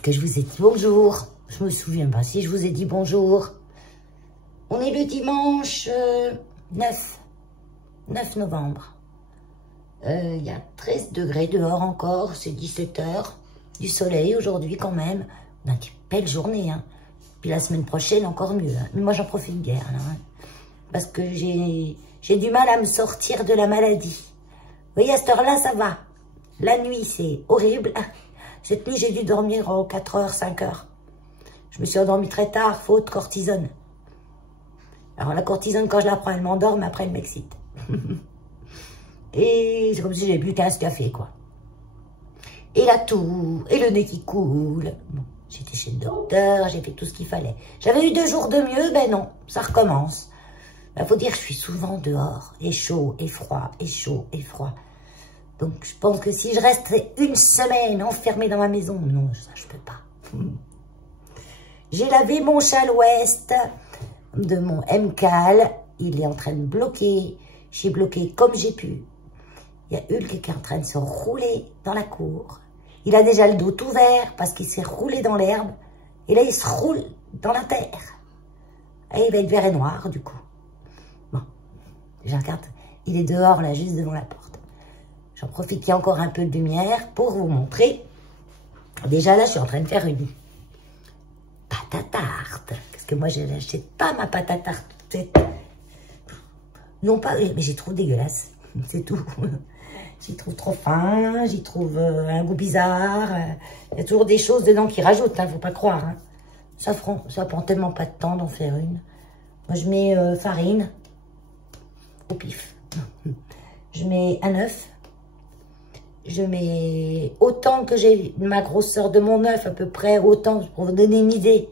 Est-ce que je vous ai dit bonjour? Je me souviens pas si je vous ai dit bonjour. On est le dimanche 9 novembre. Il y a 13 degrés dehors encore, c'est 17 h. Du soleil aujourd'hui quand même. On a une belle journée. Hein. Puis la semaine prochaine, encore mieux. Hein. Mais moi, j'en profite bien. Là, hein. Parce que j'ai du mal à me sortir de la maladie. Vous voyez, à cette heure-là, ça va. La nuit, c'est horrible. Cette nuit, j'ai dû dormir 4 h, 5 h. Je me suis endormie très tard, faute cortisone. Alors la cortisone, quand je la prends, elle m'endort, mais après, elle m'excite. Et c'est comme si j'avais bu 15 cafés, quoi. Et la toux, et le nez qui coule. Bon, j'étais chez le docteur, j'ai fait tout ce qu'il fallait. J'avais eu 2 jours de mieux, ben non, ça recommence. Il faut dire que je suis souvent dehors, et chaud, et froid, et chaud, et froid. Donc, je pense que si je restais une semaine enfermée dans ma maison, non, ça, je peux pas. J'ai lavé mon châle ouest de mon MCAL. Il est en train de bloquer. J'ai bloqué comme j'ai pu. Il y a Hulk qui est en train de se rouler dans la cour. Il a déjà le dos tout vert parce qu'il s'est roulé dans l'herbe. Et là, il se roule dans la terre. Et il va être vert et noir, du coup. Bon, je regarde. Il est dehors, là, juste devant la porte. J'en profite qu'il y a encore un peu de lumière pour vous montrer. Déjà, là, je suis en train de faire une pâte à tarte. Parce que moi, je n'achète pas ma pâte à tarte. Non pas, mais j'y trouve dégueulasse. C'est tout. J'y trouve trop fin, j'y trouve un goût bizarre. Il y a toujours des choses dedans qui rajoutent, hein, faut pas croire. Hein. Ça prend tellement pas de temps d'en faire une. Moi, je mets farine au pif. Je mets un œuf. Je mets autant que j'ai ma grosseur de mon œuf, à peu près autant, pour vous donner une idée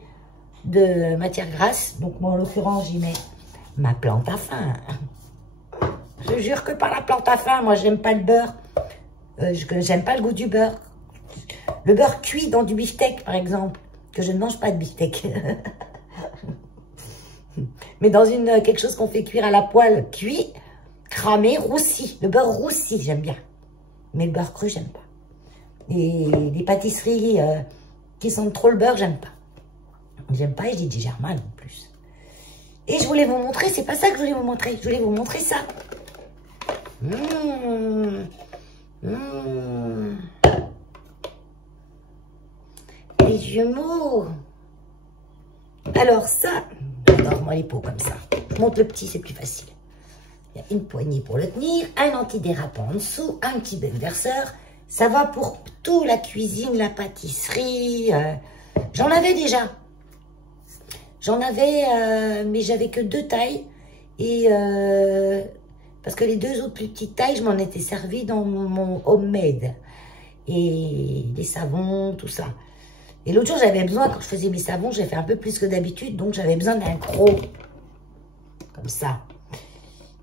de matière grasse. Donc moi, en l'occurrence, j'y mets ma plante à fin. Je jure que par la plante à fin, moi, j'aime pas le beurre. J'aime pas le goût du beurre. Le beurre cuit dans du beefsteak, par exemple, que je ne mange pas de beefsteak. Mais dans quelque chose qu'on fait cuire à la poêle, cuit, cramé, roussi. Le beurre roussi, j'aime bien. Mais le beurre cru, j'aime pas. Et les pâtisseries qui sentent trop le beurre, j'aime pas. J'aime pas et je digère mal en plus. Et je voulais vous montrer, c'est pas ça que je voulais vous montrer. Je voulais vous montrer ça. Les jumeaux. Alors ça, j'adore moi les pots comme ça. Je monte le petit, c'est plus facile. Il y a une poignée pour le tenir, un antidérapant en dessous, un petit verseur. Ça va pour tout, la cuisine, la pâtisserie. J'en avais déjà. J'en avais, mais j'avais que 2 tailles. Et parce que les 2 autres plus petites tailles, je m'en étais servi dans mon homemade. Et les savons, tout ça. Et l'autre jour, j'avais besoin, quand je faisais mes savons, j'ai fait un peu plus que d'habitude. Donc, j'avais besoin d'un gros. Comme ça.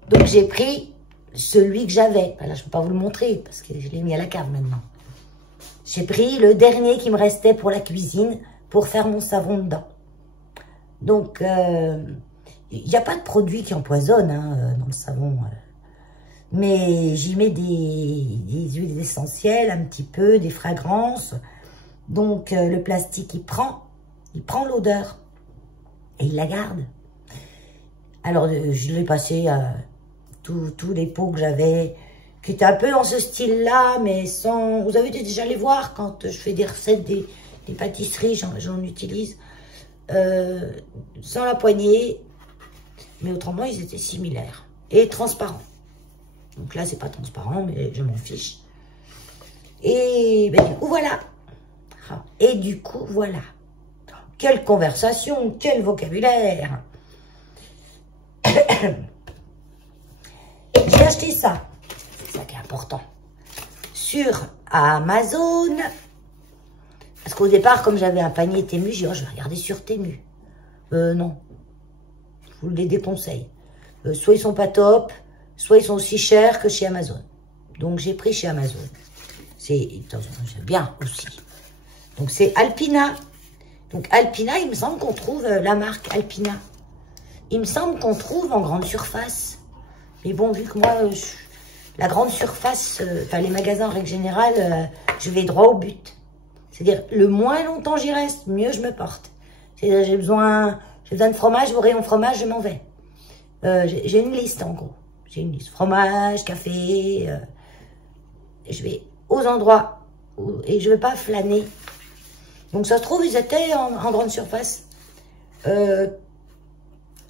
Donc, j'ai pris celui que j'avais. Là, je ne peux pas vous le montrer parce que je l'ai mis à la cave maintenant. J'ai pris le dernier qui me restait pour la cuisine pour faire mon savon dedans. Donc, il n'y a pas de produit qui empoisonne hein, dans le savon. Mais j'y mets des huiles essentielles, un petit peu, des fragrances. Donc, le plastique, il prend l'odeur et il la garde. Alors, je l'ai passé à tous les pots que j'avais, qui étaient un peu dans ce style-là, mais sans... Vous avez déjà les voir quand je fais des recettes, des pâtisseries, j'en utilise. Sans la poignée, mais autrement, ils étaient similaires. Et transparents. Donc là, c'est pas transparent, mais je m'en fiche. Et ben, du coup, voilà. Et du coup, voilà. Quelle conversation, quel vocabulaire. J'ai acheté ça, c'est ça qui est important, sur Amazon. Parce qu'au départ, comme j'avais un panier Temu, j'ai dit, oh, je vais regarder sur Temu. Non, je vous les déconseille. Soit ils sont pas top, soit ils sont aussi chers que chez Amazon. Donc j'ai pris chez Amazon. C'est bien aussi. Donc c'est Alpina. Donc Alpina, il me semble qu'on trouve la marque Alpina. Il me semble qu'on trouve en grande surface. Mais bon, vu que moi, la grande surface, enfin les magasins en règle générale, je vais droit au but. C'est-à-dire, le moins longtemps j'y reste, mieux je me porte. C'est-à-dire, j'ai besoin de fromage, au rayon fromage, je m'en vais. J'ai une liste, en gros. J'ai une liste. Fromage, café. Je vais aux endroits et je ne vais pas flâner. Donc, ça se trouve, ils étaient en grande surface.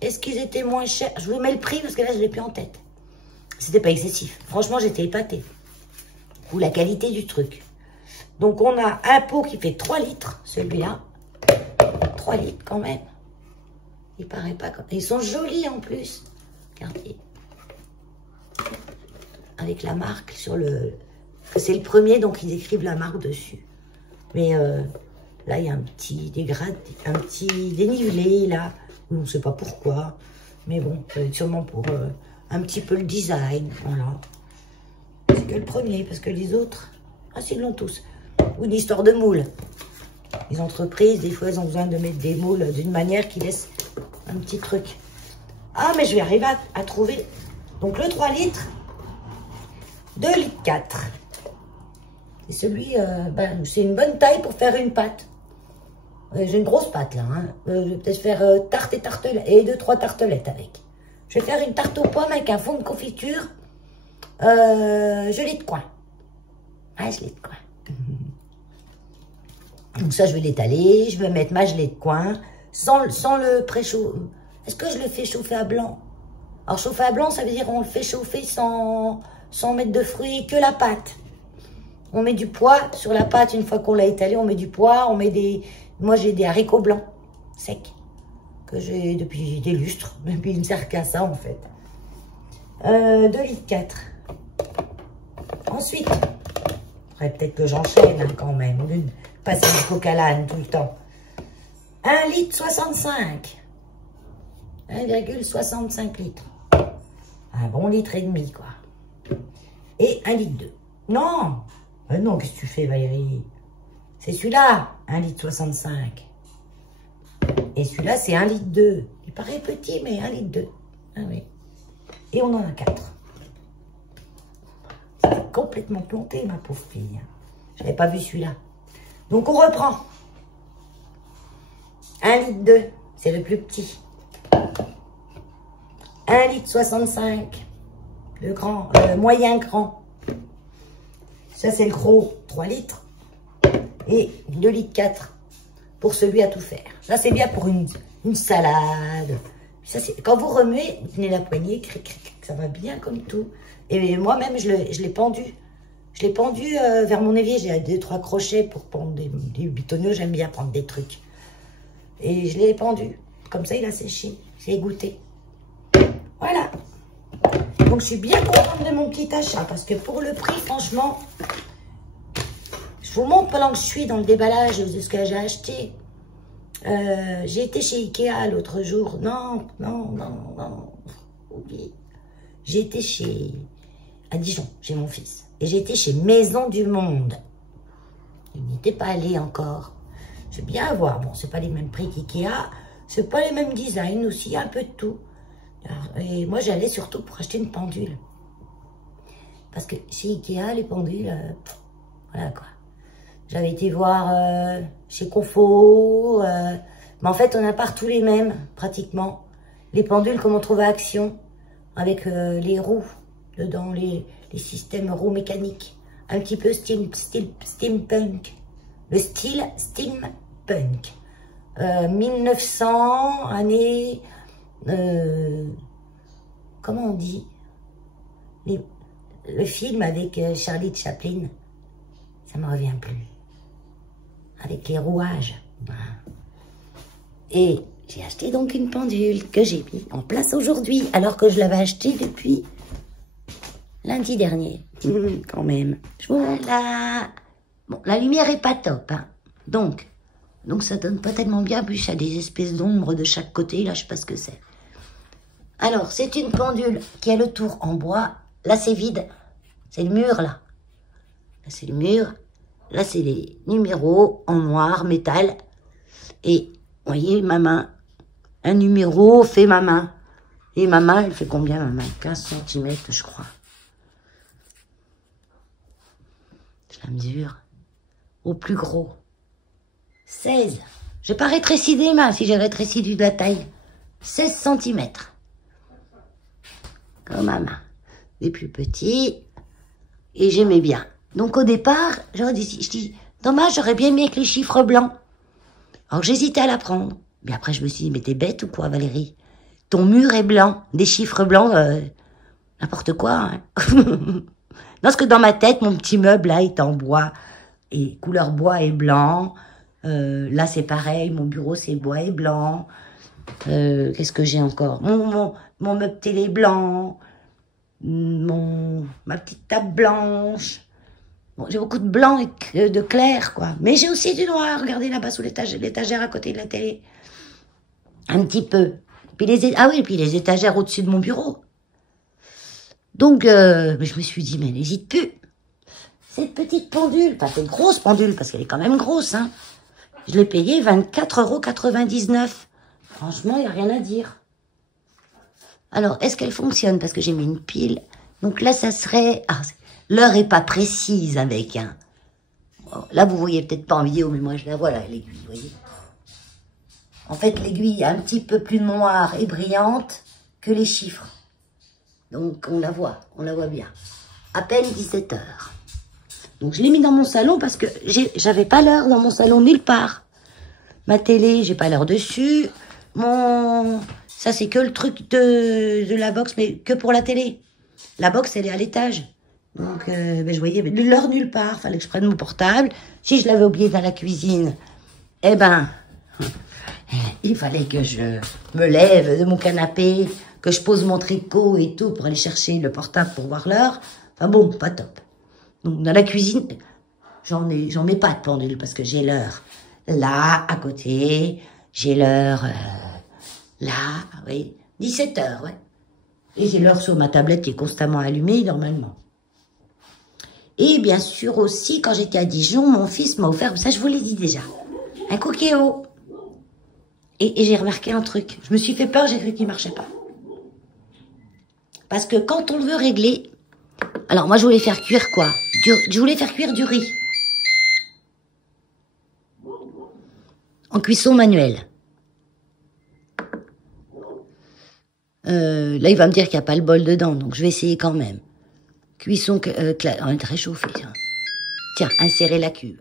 Est-ce qu'ils étaient moins chers? Je vous mets le prix parce que là, je ne l'ai plus en tête. C'était pas excessif. Franchement, j'étais épatée. Ou la qualité du truc. Donc, on a un pot qui fait 3 litres, celui-là. 3 litres quand même. Il paraît pas comme... Ils sont jolis en plus. Regardez. Avec la marque sur le... C'est le premier, donc ils écrivent la marque dessus. Mais là, il y a un petit dégradé, un petit dénivelé, là. On ne sait pas pourquoi. Mais bon, ça va être sûrement pour un petit peu le design. Voilà. C'est que le premier, parce que les autres... Ah, si, ils l'ont tous. Ou une histoire de moule. Les entreprises, des fois, elles ont besoin de mettre des moules d'une manière qui laisse un petit truc. Ah, mais je vais arriver à trouver. Donc, le 3 litres, 2 litres 4. Et celui, c'est une bonne taille pour faire une pâte. J'ai une grosse pâte, là. Hein. Je vais peut-être faire tarte et tartelette. Et 2-3 tartelettes avec. Je vais faire une tarte aux pommes avec un fond de confiture. Gelée de coin. Ah, gelée de coin. Donc ça, je vais l'étaler. Je vais mettre ma gelée de coin sans le préchauffer. Est-ce que je le fais chauffer à blanc? Alors, chauffer à blanc, ça veut dire on le fait chauffer sans mettre de fruits, que la pâte. On met du pois sur la pâte. Une fois qu'on l'a étalé, on met du pois. On met des... Moi, j'ai des haricots blancs secs que j'ai depuis des lustres. Depuis, il ne sert qu'à ça, en fait. 2 litres 4. Ensuite, faudrait peut-être que j'enchaîne hein, quand même. Au lieu de passer du coq à l'âne tout le temps. 1 litre 65. 1,65 litres. Un bon litre et demi, quoi. Et 1 litre 2. Non, non, qu'est-ce que tu fais, Valérie? C'est celui-là, 1 litre 65. Et celui-là, c'est 1 litre 2. Il paraît petit, mais 1 litre 2. Ah oui. Et on en a 4. C'est complètement planté, ma pauvre fille. Je n'avais pas vu celui-là. Donc, on reprend. 1 litre 2, c'est le plus petit. 1 litre 65, le grand, moyen grand. Ça, c'est le gros, 3 litres. Et 2 litres 4 pour celui à tout faire. Là, c'est bien pour une salade. Ça, quand vous remuez, vous tenez la poignée, cric, cric, ça va bien comme tout. Et moi-même, je l'ai pendu. Je l'ai pendu vers mon évier. J'ai 2-3 crochets pour pendre des bitonneux. J'aime bien prendre des trucs. Et je l'ai pendu. Comme ça, il a séché. J'ai goûté. Voilà. Donc, je suis bien contente de mon petit achat. Parce que pour le prix, franchement, je vous montre pendant que je suis dans le déballage de ce que j'ai acheté. J'ai été chez Ikea l'autre jour. Non. Oublie. J'ai été à Dijon, chez mon fils. Et j'ai été chez Maison du Monde. Il n'y était pas allé encore. Je vais bien voir. Bon, c'est pas les mêmes prix qu'Ikea. C'est pas les mêmes designs aussi, un peu de tout. Et moi, j'allais surtout pour acheter une pendule. Parce que chez Ikea, les pendules, voilà quoi. J'avais été voir chez Confo. Mais en fait, on a partout les mêmes, pratiquement. Les pendules comme on trouve à Action. Avec les roues dedans, les systèmes roues mécaniques. Un petit peu steampunk. Le style steampunk. 1900, années... comment on dit? Le film avec Charlie Chaplin. Ça ne me revient plus. Avec les rouages. Et j'ai acheté donc une pendule que j'ai mis en place aujourd'hui, alors que je l'avais achetée depuis lundi dernier. Quand même. Voilà. Bon, la lumière est pas top, hein. Donc ça donne pas tellement bien, puis il y a des espèces d'ombres de chaque côté, là, je sais pas ce que c'est. Alors, c'est une pendule qui a le tour en bois. Là, c'est vide. C'est le mur, là. Là, c'est le mur. Là, c'est les numéros en noir, métal. Et, vous voyez, ma main. Un numéro fait ma main. Et ma main, elle fait combien, ma main? 15 cm, je crois. Je la mesure. Au plus gros. 16. J'ai pas rétréci des mains, si j'ai rétréci de la taille. 16 cm. Comme ma main. Des plus petits. Et j'aimais bien. Donc au départ, je dis, dommage, j'aurais bien aimé avec les chiffres blancs. Alors j'hésitais à la prendre. Mais après je me suis dit, mais t'es bête ou quoi Valérie? Ton mur est blanc, des chiffres blancs, n'importe quoi. Hein. Non, parce que dans ma tête, mon petit meuble là est en bois. Et couleur bois et blanc. Là c'est pareil, mon bureau c'est bois et blanc. Qu'est-ce que j'ai encore? Mon meuble télé blanc. Ma petite table blanche. Bon, j'ai beaucoup de blanc et de clair, quoi. Mais j'ai aussi du noir. Regardez là-bas sous l'étagère à côté de la télé. Un petit peu. Puis puis les étagères au-dessus de mon bureau. Donc, je me suis dit, mais n'hésite plus. Cette petite pendule, enfin cette grosse pendule, parce qu'elle est quand même grosse, hein. Je l'ai payée 24,99 €. Franchement, il n'y a rien à dire. Alors, est-ce qu'elle fonctionne? Parce que j'ai mis une pile. Donc là, ça serait... Ah, l'heure est pas précise avec un... Bon, là, vous voyez peut-être pas en vidéo, mais moi, je la vois, là, l'aiguille, vous voyez. En fait, l'aiguille est un petit peu plus noire et brillante que les chiffres. Donc, on la voit bien. À peine 17 h. Donc, je l'ai mis dans mon salon parce que j'avais pas l'heure dans mon salon nulle part. Ma télé, j'ai pas l'heure dessus. Ça, c'est que le truc de la box, mais que pour la télé. La box, elle est à l'étage. Donc, je voyais l'heure nulle part. Fallait que je prenne mon portable. Si je l'avais oublié dans la cuisine, eh ben, il fallait que je me lève de mon canapé, que je pose mon tricot et tout pour aller chercher le portable pour voir l'heure. Enfin bon, pas top. Donc, dans la cuisine, j'en mets pas de pendule parce que j'ai l'heure là, à côté. J'ai l'heure... là, oui, 17 h, ouais. Et j'ai l'heure sur ma tablette qui est constamment allumée, normalement. Et bien sûr aussi, quand j'étais à Dijon, mon fils m'a offert, ça je vous l'ai dit déjà, un Cookéo. Et j'ai remarqué un truc. Je me suis fait peur, j'ai cru qu'il ne marchait pas. Parce que quand on le veut régler... Alors moi je voulais faire cuire quoi? Je voulais faire cuire du riz. En cuisson manuelle. Là, il va me dire qu'il n'y a pas le bol dedans, donc je vais essayer quand même. Cuisson réchauffée. Tiens, insérer la cuve.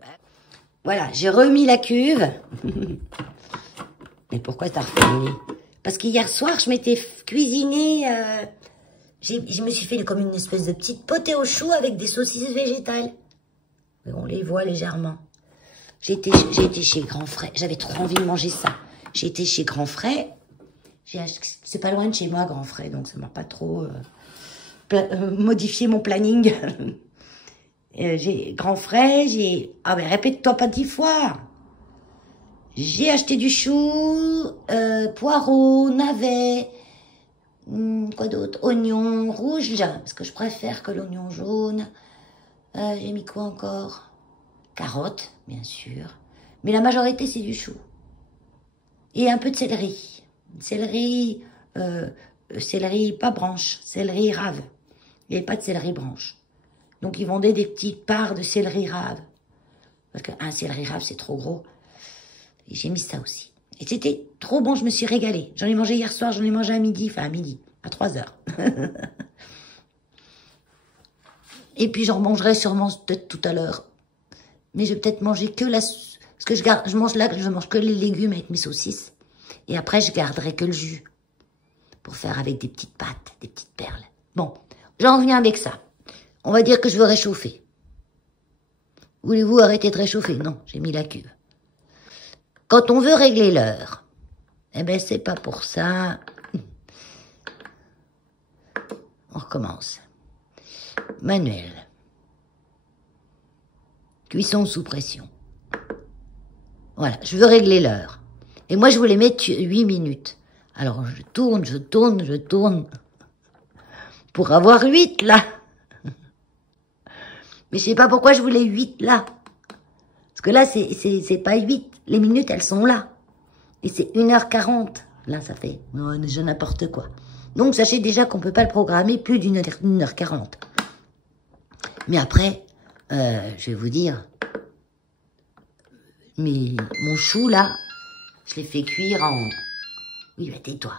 Voilà, j'ai remis la cuve. Mais pourquoi t'as remis? Parce qu'hier soir, je m'étais cuisiné... je me suis fait comme une espèce de petite potée au chou avec des saucisses végétales. Mais on les voit légèrement. J'ai été chez Grand Frais. J'avais trop envie de manger ça. J'ai été chez Grand Frais. C'est pas loin de chez moi, Grand Frais, donc ça m'a pas trop modifié mon planning. J'ai Grand Frais, ah ben répète-toi pas 10 fois. J'ai acheté du chou, poireaux, navets, quoi d'autre, oignons rouges, parce que je préfère que l'oignon jaune. J'ai mis quoi encore? Carottes, bien sûr. Mais la majorité, c'est du chou. Et un peu de céleri. Céleri pas branche, céleri rave. Il n'y avait pas de céleri branche. Donc, ils vendaient des petites parts de céleri rave. Parce qu'un céleri rave, c'est trop gros. Et j'ai mis ça aussi. Et c'était trop bon, je me suis régalée. J'en ai mangé hier soir, j'en ai mangé à midi, à 3 h. Et puis, j'en mangerai sûrement peut-être tout à l'heure. Mais je vais peut-être manger que la... Parce que je mange que les légumes avec mes saucisses. Et après, je garderai que le jus. Pour faire avec des petites pâtes, des petites perles. Bon, j'en reviens avec ça. On va dire que je veux réchauffer. Voulez-vous arrêter de réchauffer? Non, j'ai mis la cuve. Quand on veut régler l'heure, eh ben, c'est pas pour ça. On recommence. Manuel. Cuisson sous pression. Voilà, je veux régler l'heure. Et moi, je voulais mettre 8 minutes. Alors, je tourne. Pour avoir 8, là. Mais je sais pas pourquoi je voulais 8, là. Parce que là, c'est pas 8. Les minutes, elles sont là. Et c'est 1 h 40. Là, ça fait je n'importe quoi. Donc, sachez déjà qu'on peut pas le programmer plus d'1 h 40. Mais après, je vais vous dire, Mais mon chou, là, je l'ai fait cuire en... Oui, bah tais-toi.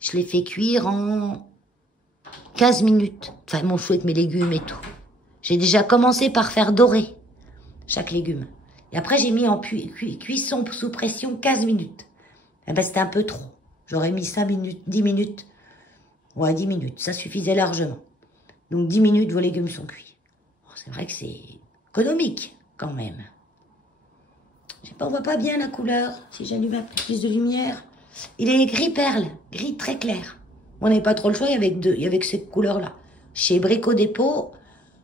Je l'ai fait cuire en 15 minutes. Enfin, mon chou avec mes légumes et tout. J'ai déjà commencé par faire dorer chaque légume. Et après, j'ai mis en cuisson sous pression 15 minutes. Eh ben, c'était un peu trop. J'aurais mis 5 minutes, 10 minutes. Ouais, 10 minutes. Ça suffisait largement. Donc, 10 minutes, vos légumes sont cuits. C'est vrai que c'est économique, quand même. Je sais pas, on voit pas bien la couleur. Si j'allume un peu plus de lumière. Il est gris perle, gris très clair. On n'avait pas trop le choix, il y avait que cette couleur-là. Chez Brico Dépôt,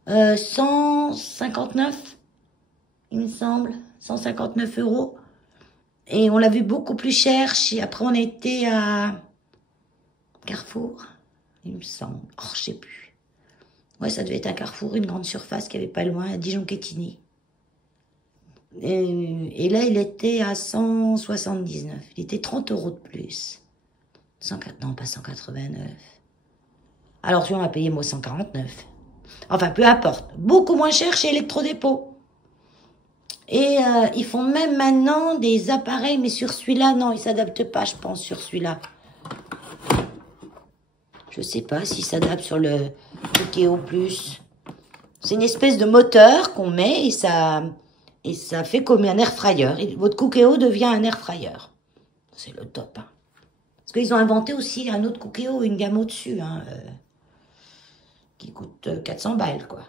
159, il me semble, 159 €. Et on l'a vu beaucoup plus cher. Après, on était à Carrefour, il me semble. Oh, je sais plus. Ouais, ça devait être un Carrefour, une grande surface qui avait pas loin, à Dijon-Quétigny. Et là, il était à 179. Il était 30 € de plus. Non, pas 189. Alors, tu en as payé, moi, 149. Enfin, peu importe. Beaucoup moins cher chez Electrodépôt. Et ils font même maintenant des appareils, mais sur celui-là, non, ils ne s'adaptent pas, je pense, sur celui-là. Je sais pas s'ils s'adaptent sur le Cookéo Plus. C'est une espèce de moteur qu'on met et ça fait comme un air fryer. Et votre Cookéo devient un air fryer. C'est le top. Hein. Parce qu'ils ont inventé aussi un autre Cookéo, une gamme au-dessus, hein, qui coûte 400 balles, quoi.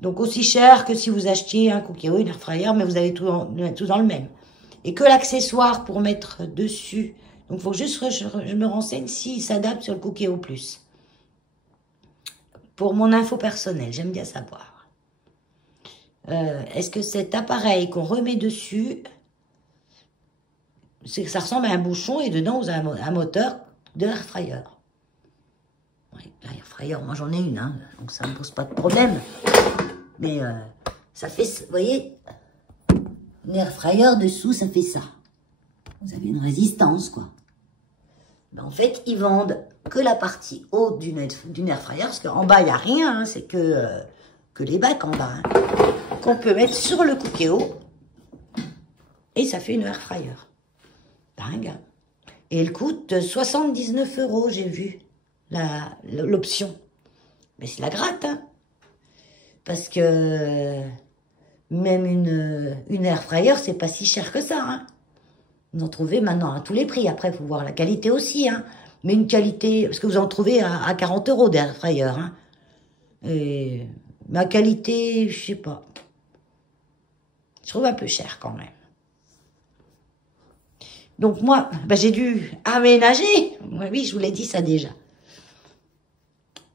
Donc aussi cher que si vous achetiez un Cookéo, une air fryer, mais vous avez tout dans le même. Et que l'accessoire pour mettre dessus. Donc il faut juste que je me renseigne s'il s'adapte sur le Cookéo Plus. Pour mon info personnelle, j'aime bien savoir. Est-ce que cet appareil qu'on remet dessus, ça ressemble à un bouchon et dedans vous avez un moteur de air fryer. Oui, l'air fryer, moi j'en ai une, hein, donc ça ne me pose pas de problème. Mais ça fait, vous voyez, l'air fryer dessous, ça fait ça. Vous avez une résistance, quoi. Ben, en fait, ils vendent que la partie haute d'une air fryer, parce qu'en bas, il n'y a rien, hein, c'est que les bacs en bas, hein, qu'on peut mettre sur le Cookéo, et ça fait une air fryer. Dingue. Et elle coûte 79 €, j'ai vu, l'option. Mais c'est la gratte, hein. Parce que même une air fryer, c'est pas si cher que ça, hein. Vous en trouvez maintenant à tous les prix. Après, il faut voir la qualité aussi, hein. Mais une qualité, parce que vous en trouvez à 40 € d'air fryer, hein. Et ma qualité, je sais pas. Je trouve un peu cher quand même. Donc moi, ben, j'ai dû aménager. Oui, je vous l'ai dit ça déjà.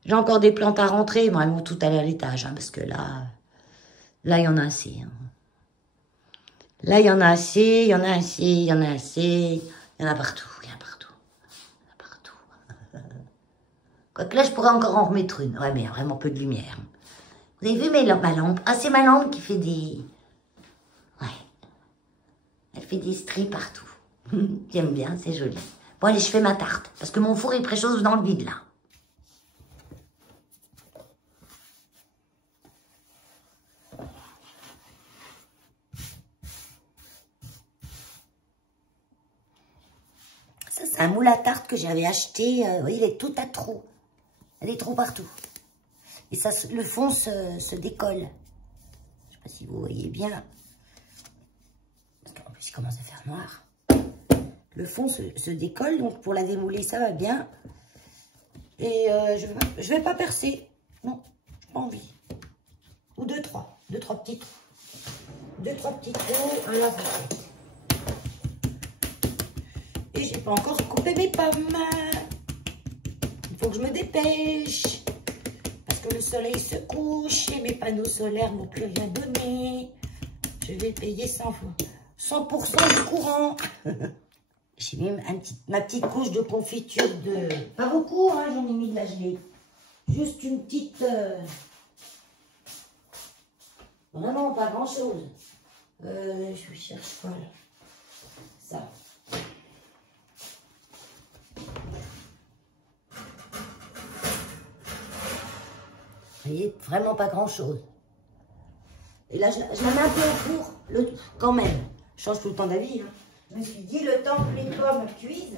J'ai encore des plantes à rentrer, mais elles vont toutes aller à l'étage, hein, parce que là, il y en a assez. Hein. Là, il y en a assez, il y en a assez, il y en a assez. Il y en a partout, il y en a partout. Il y en a partout. Quoique là, je pourrais encore en remettre une. Ouais, mais il y a vraiment peu de lumière. Vous avez vu ma lampe? Ah, c'est ma lampe qui fait des... Ouais. Elle fait des stries partout. J'aime bien, c'est joli. Bon, allez, je fais ma tarte. Parce que mon four, il préchauffe dans le vide, là. Ça, c'est un moule à tarte que j'avais acheté. Vous voyez, il est tout à trous. Il y a des trous partout. Et ça, le fond se décolle. Je ne sais pas si vous voyez bien. Parce qu'en plus, il commence à faire noir. Le fond se décolle, donc pour la démouler, ça va bien. Et je vais pas percer. Non, j'ai pas envie. Ou deux, trois petits trous. 2-3 petits trous à la fourchette. Et j'ai pas encore coupé mes pommes. Il faut que je me dépêche. Parce que le soleil se couche et mes panneaux solaires n'ont plus rien donné. Je vais payer 100% du courant. J'ai mis ma petite couche de confiture de... Pas beaucoup, hein, j'en ai mis de la gelée. Juste une petite... Vraiment pas grand-chose. Je cherche quoi, là? Ça. Vous voyez, vraiment pas grand-chose. Et là, je la mets un peu au four, quand même. Je change tout le temps d'avis. Hein. Je me suis dit, le temps que les pommes cuisent.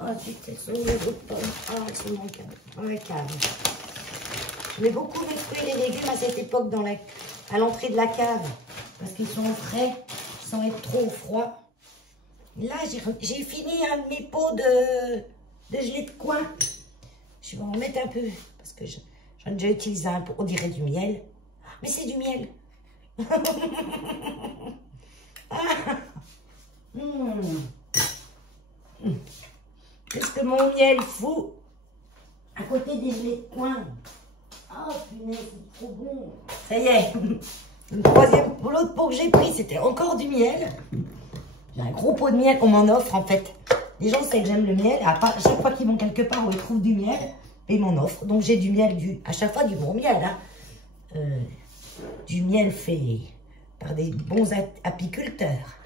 Oh, putain, c'est où les autres pommes? Ah, c'est dans la cave. Je mets beaucoup mes fruits et les légumes à cette époque à l'entrée de la cave. Parce qu'ils sont frais, sans être trop froids. Là, j'ai fini un de mes pots de gelée de coin. Je vais en mettre un peu, parce que j'en ai déjà utilisé un peu, on dirait du miel. Mais c'est du miel. Qu'est-ce que mon miel fout à côté des gelées de coin. Oh punaise, c'est trop bon. Ça y est, l'autre pot que j'ai pris, c'était encore du miel. J'ai un gros pot de miel, on m'en offre en fait. Les gens savent que j'aime le miel. À chaque fois qu'ils vont quelque part où ils trouvent du miel, ils m'en offrent. Donc j'ai du miel, à chaque fois du bon miel. Hein. Du miel fait par des bons apiculteurs.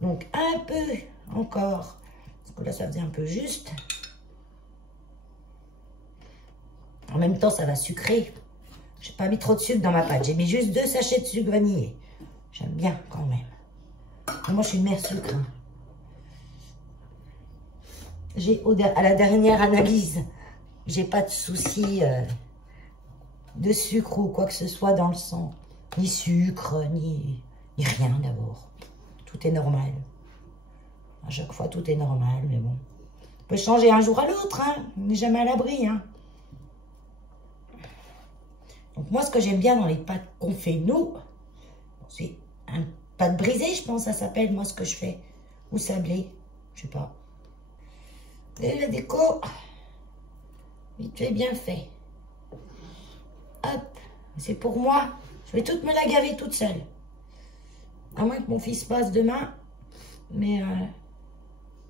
Donc un peu encore. Parce que là, ça faisait un peu juste. En même temps, ça va sucrer. Je n'ai pas mis trop de sucre dans ma pâte. J'ai mis juste 2 sachets de sucre vanillé. J'aime bien quand même. Et moi, je suis une mère sucre. Hein. À la dernière analyse, j'ai pas de souci de sucre ou quoi que ce soit dans le sang. Ni sucre, ni rien d'abord. Tout est normal. À chaque fois, tout est normal, mais bon. On peut changer un jour à l'autre, hein. On n'est jamais à l'abri, hein. Donc moi, ce que j'aime bien dans les pâtes qu'on fait nous, c'est un pâte brisée, je pense, ça s'appelle, moi, ce que je fais. Ou sablé, je sais pas. Et la déco, vite fait, bien fait. Hop, c'est pour moi. Je vais toute me la gaver toute seule. À moins que mon fils passe demain. Mais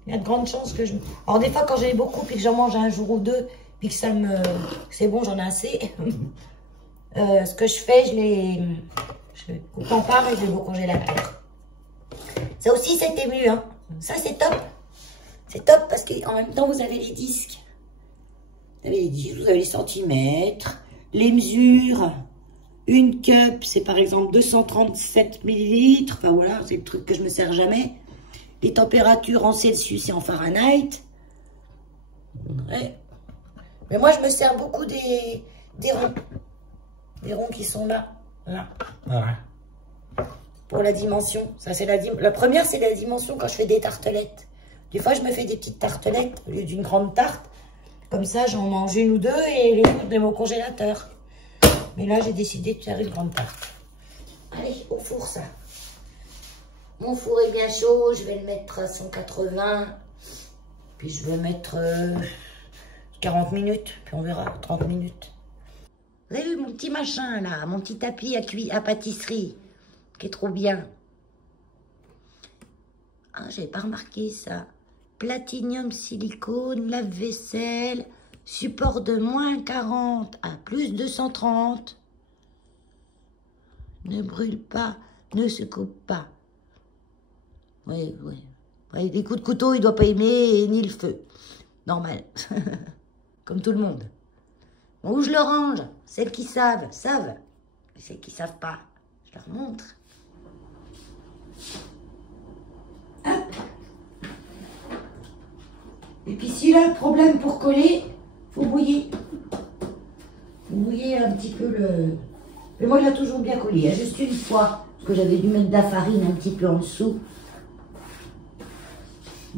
il y a de grandes chances que je... Alors des fois, quand j'en ai beaucoup, puis que j'en mange un jour ou deux, puis que ça me... C'est bon, j'en ai assez. Ce que je fais, je coupe en part et je les mets au congélateur. Ça aussi, c'était mieux. Hein. Ça, c'est top. C'est top parce qu'en même temps, vous avez les disques. Vous avez les disques, vous avez les centimètres, les mesures. Une cup, c'est par exemple 237 millilitres. Enfin voilà, c'est le truc que je me sers jamais. Les températures en Celsius et en Fahrenheit. Ouais. Mais moi, je me sers beaucoup des ronds. Des ronds qui sont là. Là. Voilà. Pour la dimension. Ça, c'est la première, c'est la dimension quand je fais des tartelettes. Des fois, je me fais des petites tartelettes au lieu d'une grande tarte. Comme ça, j'en mange une ou deux et les autres, je les mets au congélateur. Mais là, j'ai décidé de faire une grande tarte. Allez, au four, ça. Mon four est bien chaud. Je vais le mettre à 180. Puis, je vais mettre 40 minutes. Puis, on verra, 30 minutes. Vous avez vu mon petit machin, là? Mon petit tapis à pâtisserie. Qui est trop bien. Ah, j'avais pas remarqué ça. Platinium silicone, lave-vaisselle, support de moins 40 à plus 230. Ne brûle pas, ne se coupe pas. Oui, oui. Ouais, des coups de couteau, il ne doit pas aimer ni le feu. Normal. Comme tout le monde. Bon, où je le range? Celles qui savent. Et celles qui ne savent pas, je leur montre. Hop. Et puis si là, le problème pour coller, faut bouillir. Faut bouillir un petit peu le... Mais moi, il a toujours bien collé. Il y a juste une fois que j'avais dû mettre de la farine un petit peu en dessous.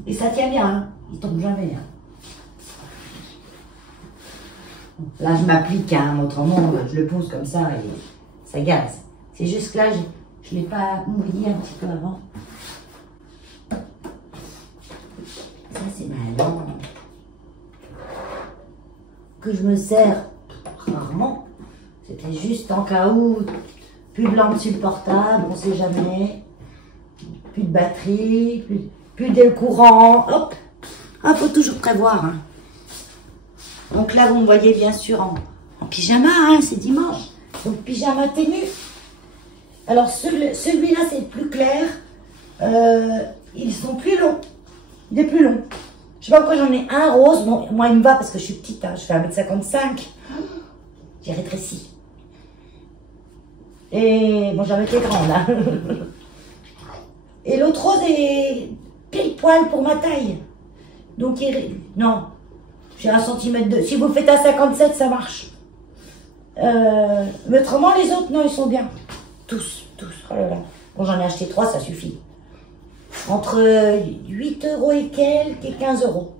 Et ça tient bien, hein. Il tombe jamais. Hein. Là, je m'applique, hein. Autrement, je le pose comme ça et ça gaze. C'est juste que là, je ne l'ai pas mouillé un petit peu avant. Ça, c'est ma langue que je me sers rarement. C'était juste en cas où, plus de lampe sur le portable, on ne sait jamais. Plus de batterie, plus de courant. Hop. Ah, faut toujours prévoir. Hein. Donc là, vous me voyez bien sûr en pyjama, hein, c'est dimanche. Donc pyjama ténu. Alors celui-là, c'est le plus clair. Ils sont plus longs. Il est plus long. Je sais pas pourquoi j'en ai un rose. Bon, moi, il me va parce que je suis petite. Hein, je fais 1m55. J'ai rétréci. Et bon, j'avais été grande. Hein. Et l'autre rose est pile poil pour ma taille. Donc, non. J'ai 1 cm de... Si vous faites à 57, ça marche. Mais autrement, les autres, non, ils sont bien. Tous. Oh là là. Bon, j'en ai acheté 3, ça suffit. Entre 8 € et quelques et 15 €.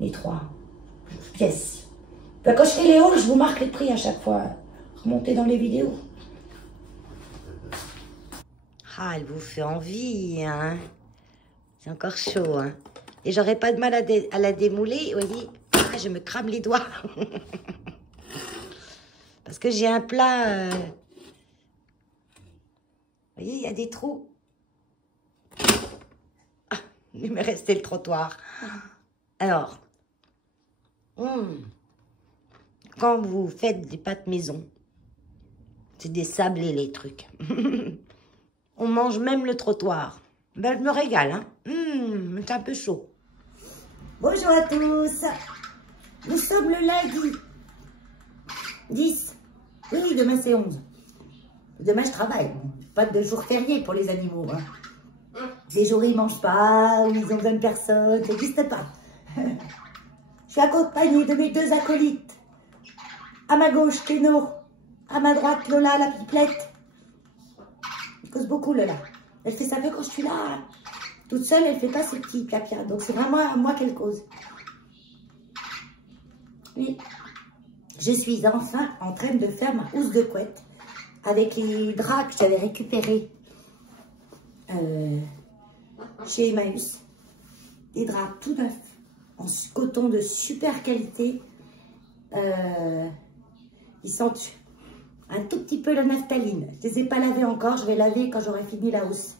Les 3 pièces. Ben, quand je fais les hauls, je vous marque les prix à chaque fois. Remontez dans les vidéos. Ah, elle vous fait envie, hein. C'est encore chaud, hein. Et j'aurais pas de mal à la démouler. Vous voyez, ah, je me crame les doigts. Parce que j'ai un plat... Vous voyez, il y a des trous. Ah, il m'est resté le trottoir. Alors, quand vous faites des pâtes maison, c'est des sablés les trucs. On mange même le trottoir. Ben, je me régale, hein. C'est un peu chaud. Bonjour à tous. Nous sommes le lundi 10. Oui, demain c'est 11. Demain je travaille. Pas de jour férié pour les animaux. Hein. Des jours ils mangent pas, ou ils ont besoin de personne, ça n'existe pas. Je suis accompagnée de mes 2 acolytes. À ma gauche, Kéno. À ma droite, Lola, la pipelette. Elle cause beaucoup, Lola. Elle fait ça que quand je suis là. Toute seule, elle fait pas ses petits capias. Donc c'est vraiment à moi qu'elle cause. Oui. Je suis enfin en train de faire ma housse de couette avec les draps que j'avais récupérés chez Emmaüs. Des draps tout neufs, en coton de super qualité. Ils sentent un tout petit peu la naphtaline. Je ne les ai pas lavés encore, je vais laver quand j'aurai fini la housse.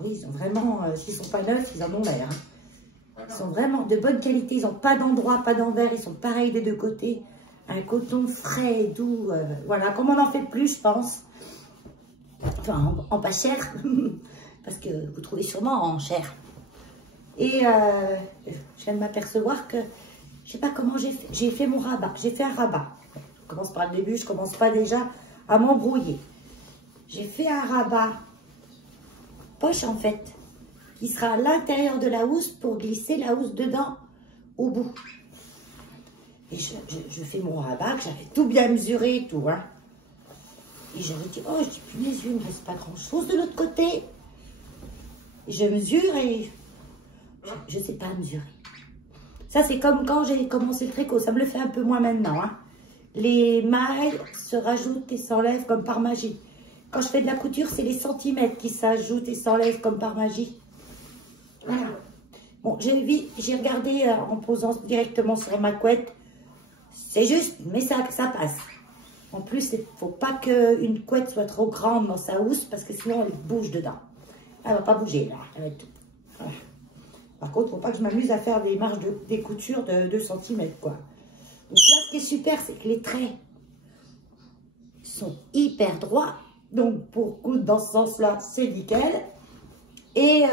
Oui, ils sont vraiment, s'ils ne sont pas neufs, ils en ont l'air. Hein. Ils sont vraiment de bonne qualité, ils n'ont pas d'endroit, pas d'envers, ils sont pareils des 2 côtés. Un coton frais et doux, voilà, comme on en fait plus, je pense. Enfin, en pas cher, parce que vous trouvez sûrement en cher. Et je viens de m'apercevoir que, je sais pas comment j'ai fait mon rabat. J'ai fait un rabat. Je commence par le début, je commence pas déjà à m'embrouiller. J'ai fait un rabat poche en fait, qui sera à l'intérieur de la housse pour glisser la housse dedans au bout. Et je fais mon rabat, que j'avais tout bien mesuré et tout. Hein. Et j'avais dit, oh, je dis, punaise, il ne me reste pas grand chose de l'autre côté. Et je mesure et je ne sais pas mesurer. Ça, c'est comme quand j'ai commencé le tricot. Ça me le fait un peu moins maintenant. Hein. Les mailles se rajoutent et s'enlèvent comme par magie. Quand je fais de la couture, c'est les centimètres qui s'ajoutent et s'enlèvent comme par magie. Voilà. Bon, j'ai regardé en posant directement sur ma couette. C'est juste, mais ça passe. En plus, il ne faut pas qu'une couette soit trop grande dans sa housse parce que sinon, elle bouge dedans. Elle ne va pas bouger, là. Elle va être... voilà. Par contre, il ne faut pas que je m'amuse à faire des marges des coutures de 2 cm, quoi. Donc là, ce qui est super, c'est que les traits sont hyper droits. Donc, pour coudre dans ce sens-là, c'est nickel. Et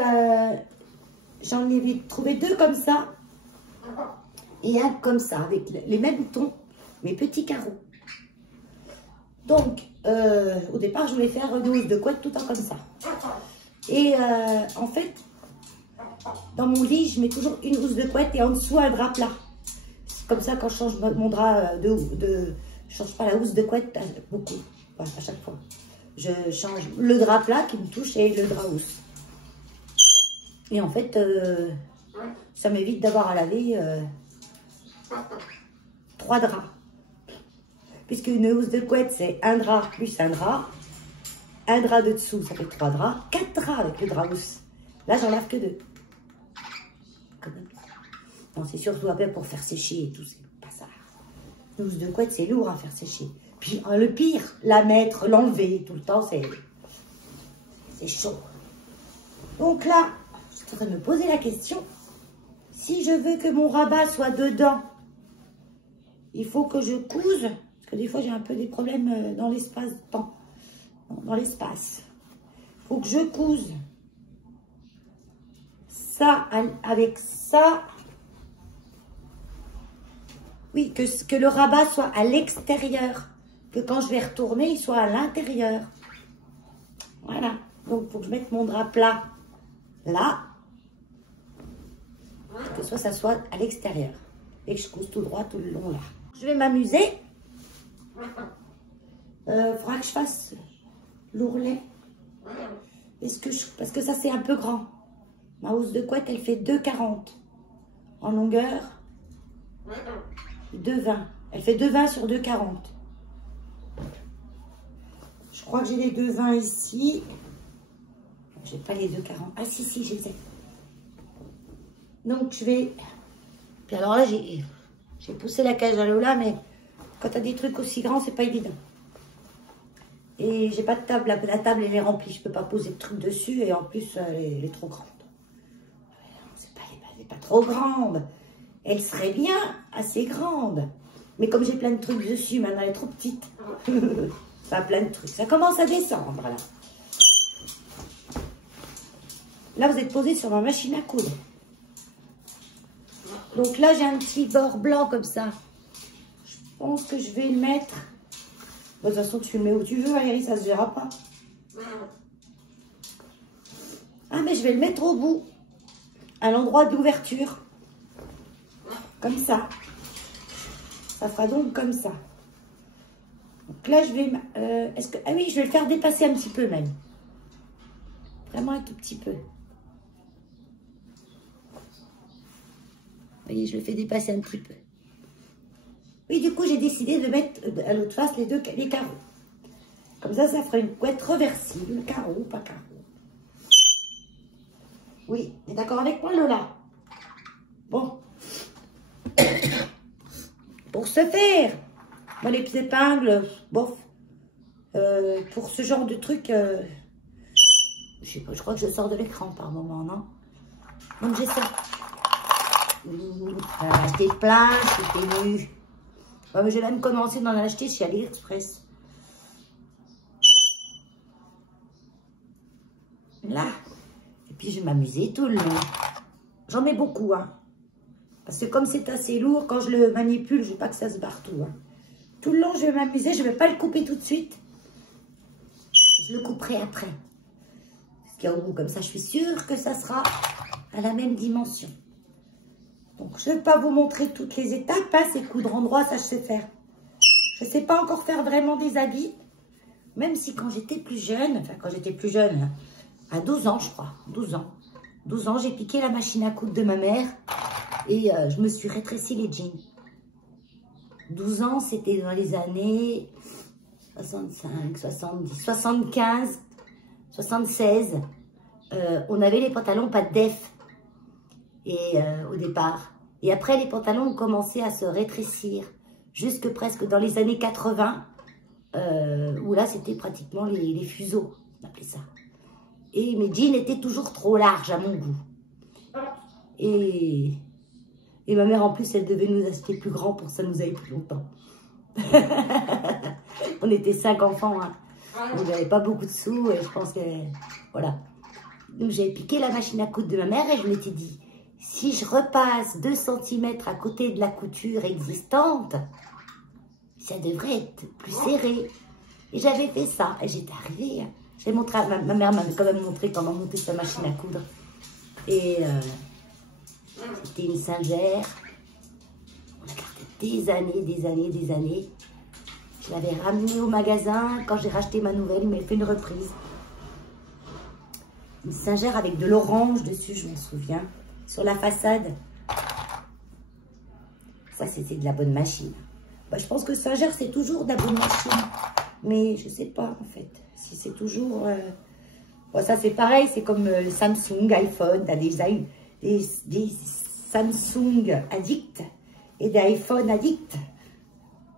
j'en ai trouvé 2 comme ça. Et un comme ça, avec les mêmes boutons, mais petits carreaux. Donc, au départ, je voulais faire une housse de couette tout le temps comme ça. Et en fait, dans mon lit, je mets toujours une housse de couette et en dessous un drap plat. Comme ça, quand je change mon drap je change pas la housse de couette beaucoup, enfin, à chaque fois. Je change le drap plat qui me touche et le drap housse. Et en fait, ça m'évite d'avoir à laver 3 draps. Puisque une housse de couette, c'est un drap plus un drap. Un drap de dessous, ça fait 3 draps. 4 draps avec le drap housse. Là, j'en lave que 2. Non, c'est surtout après pour faire sécher et tout, c'est pas ça. Une housse de couette, c'est lourd à faire sécher. Puis le pire, la mettre, l'enlever tout le temps, c'est chaud. Donc là, je suis en train de me poser la question. Si je veux que mon rabat soit dedans, il faut que je couse. Parce que des fois, j'ai un peu des problèmes dans l'espace-temps. Dans l'espace. Il faut que je couse ça avec ça. Oui, que le rabat soit à l'extérieur. Que quand je vais retourner, il soit à l'intérieur. Voilà. Donc, il faut que je mette mon drap plat là. Que ça soit à l'extérieur. Et que je couse tout droit tout le long là. Je vais m'amuser. Faudra que je fasse l'ourlet. Parce que ça, c'est un peu grand. Ma housse de couette, elle fait 2,40 en longueur. 2,20. Elle fait 2,20 sur 2,40. Je crois que j'ai les 2,20 ici. J'ai pas les 2,40. Ah si, si, je les ai. Donc, je vais... Puis alors là, j'ai poussé la cage à Lola, mais quand tu as des trucs aussi grands, c'est pas évident. Et j'ai pas de table. La table, elle est remplie. Je peux pas poser de trucs dessus. Et en plus, elle est trop grande. Elle n'est pas trop grande. Elle serait bien assez grande. Mais comme j'ai plein de trucs dessus, maintenant elle est trop petite. Enfin, plein de trucs. Ça commence à descendre, là. Là, vous êtes posé sur ma machine à coudre. Donc là, j'ai un petit bord blanc comme ça. Je pense que je vais le mettre... De toute façon, tu le mets où tu veux, Valérie, ça se verra pas. Ah, mais je vais le mettre au bout. À l'endroit d'ouverture. Comme ça. Ça fera donc comme ça. Donc là, je vais... ah oui, je vais le faire dépasser un petit peu même. Vraiment un tout petit peu. Vous voyez, je le fais dépasser un petit peu. Oui, du coup, j'ai décidé de mettre à l'autre face les carreaux. Comme ça fera une couette reversible. Carreau, pas carreau. Oui, t'es d'accord avec moi, Lola? Bon. Pour ce faire, moi, les petites épingles, bof. Pour ce genre de truc, je sais pas, je crois que je sors de l'écran par moment, non? Donc, j'ai ça. Acheter plein, c'était nu. Ouais, j'ai même commencé d'en acheter chez AliExpress. Là. Et puis, je vais m'amuser tout le long. J'en mets beaucoup, hein. Parce que comme c'est assez lourd, quand je le manipule, je ne veux pas que ça se barre tout. Hein. Tout le long, je vais m'amuser. Je ne vais pas le couper tout de suite. Je le couperai après. Parce qu'au bout, comme ça, je suis sûre que ça sera à la même dimension. Donc, je ne vais pas vous montrer toutes les étapes. Hein, c'est coudre en droit, ça, je sais faire. Je ne sais pas encore faire vraiment des habits. Même si quand j'étais plus jeune, enfin, quand j'étais plus jeune, à 12 ans, je crois, 12 ans. 12 ans, j'ai piqué la machine à coudre de ma mère et je me suis rétréci les jeans. 12 ans, c'était dans les années 65, 70, 75, 76. On avait les pantalons pas de def et, au départ. Et après, les pantalons ont commencé à se rétrécir jusque presque dans les années 80, où là, c'était pratiquement les fuseaux, on appelait ça. Et mes jeans étaient toujours trop larges à mon goût. Et ma mère, en plus, elle devait nous acheter plus grand pour que ça nous aille plus longtemps. On était 5 enfants. Hein. On n'avait pas beaucoup de sous. Et je pense que... Voilà. Donc, j'ai piqué la machine à coudre de ma mère et je m'étais dit, si je repasse 2 cm à côté de la couture existante, ça devrait être plus serré. Et j'avais fait ça. Et j'étais arrivée... Hein. Montré, ma mère m'avait quand même montré comment monter sa machine à coudre. Et c'était une singère. On a gardé des années. Je l'avais ramenée au magasin. Quand j'ai racheté ma nouvelle, il m'a fait une reprise. Une singère avec de l'orange dessus, je m'en souviens. Sur la façade. Ça, c'était de la bonne machine. Bah, je pense que singère, c'est toujours de la bonne machine. Mais je sais pas, en fait. Si c'est toujours... Bon, ça, c'est pareil. C'est comme Samsung, iPhone. T'as des Samsung addicts et des iPhone addicts.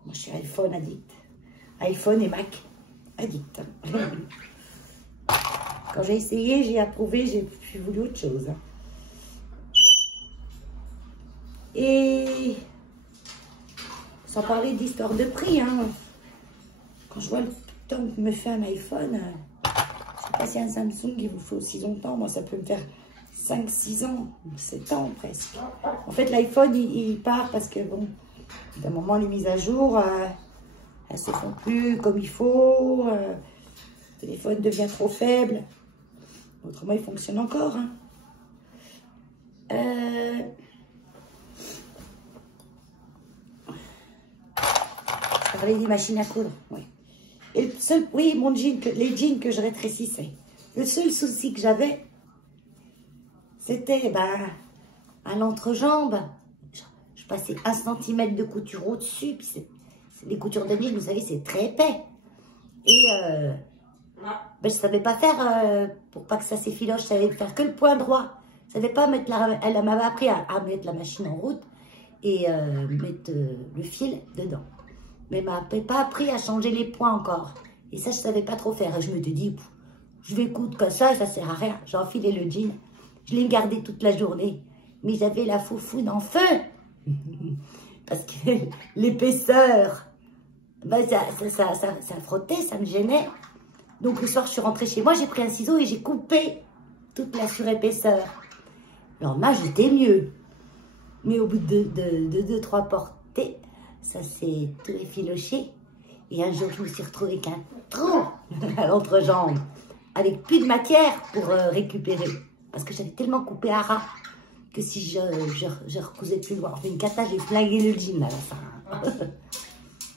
Moi, je suis iPhone addict. iPhone et Mac addict. Quand j'ai essayé, j'ai approuvé, j'ai voulu autre chose. Et... sans parler d'histoire de prix, hein. Quand je vois le temps que me fait un iPhone, je sais pas si un Samsung il vous faut aussi longtemps. Moi, ça peut me faire 5-6 ans, 7 ans presque. En fait, l'iPhone, il part parce que, bon, d'un moment, les mises à jour, elles se font plus comme il faut. Le téléphone devient trop faible. Autrement, il fonctionne encore. Hein. Parler des machines à coudre, oui. Et le seul, oui, les jeans que je rétrécissais. Le seul souci que j'avais, c'était à l'entrejambe. Je passais 1 cm de couture au-dessus. Puis c'est des coutures de jeans, vous savez, c'est très épais. Et je ne savais pas faire, pour pas que ça s'effiloche, je savais faire que le point droit. Je savais pas mettre elle m'avait appris à mettre la machine en route et mettre le fil dedans. Mais elle m'avait pas appris à changer les points encore. Et ça, je savais pas trop faire. Et je me suis dit, je vais coudre comme ça sert à rien. J'ai enfilé le jean. Je l'ai gardé toute la journée. Mais j'avais la foufoune en feu. Parce que l'épaisseur, ça frottait, ça me gênait. Donc le soir, je suis rentrée chez moi, j'ai pris un ciseau et j'ai coupé toute la surépaisseur. Alors là, j'étais mieux. Mais au bout de 2-3 portées, ça s'est tout effiloché. Et un jour, je me suis retrouvée avec un trou à l'entrejambe, avec plus de matière pour récupérer. Parce que j'avais tellement coupé à ras que si je recousais plus loin, fait une cata, j'ai flingué le jean à la fin.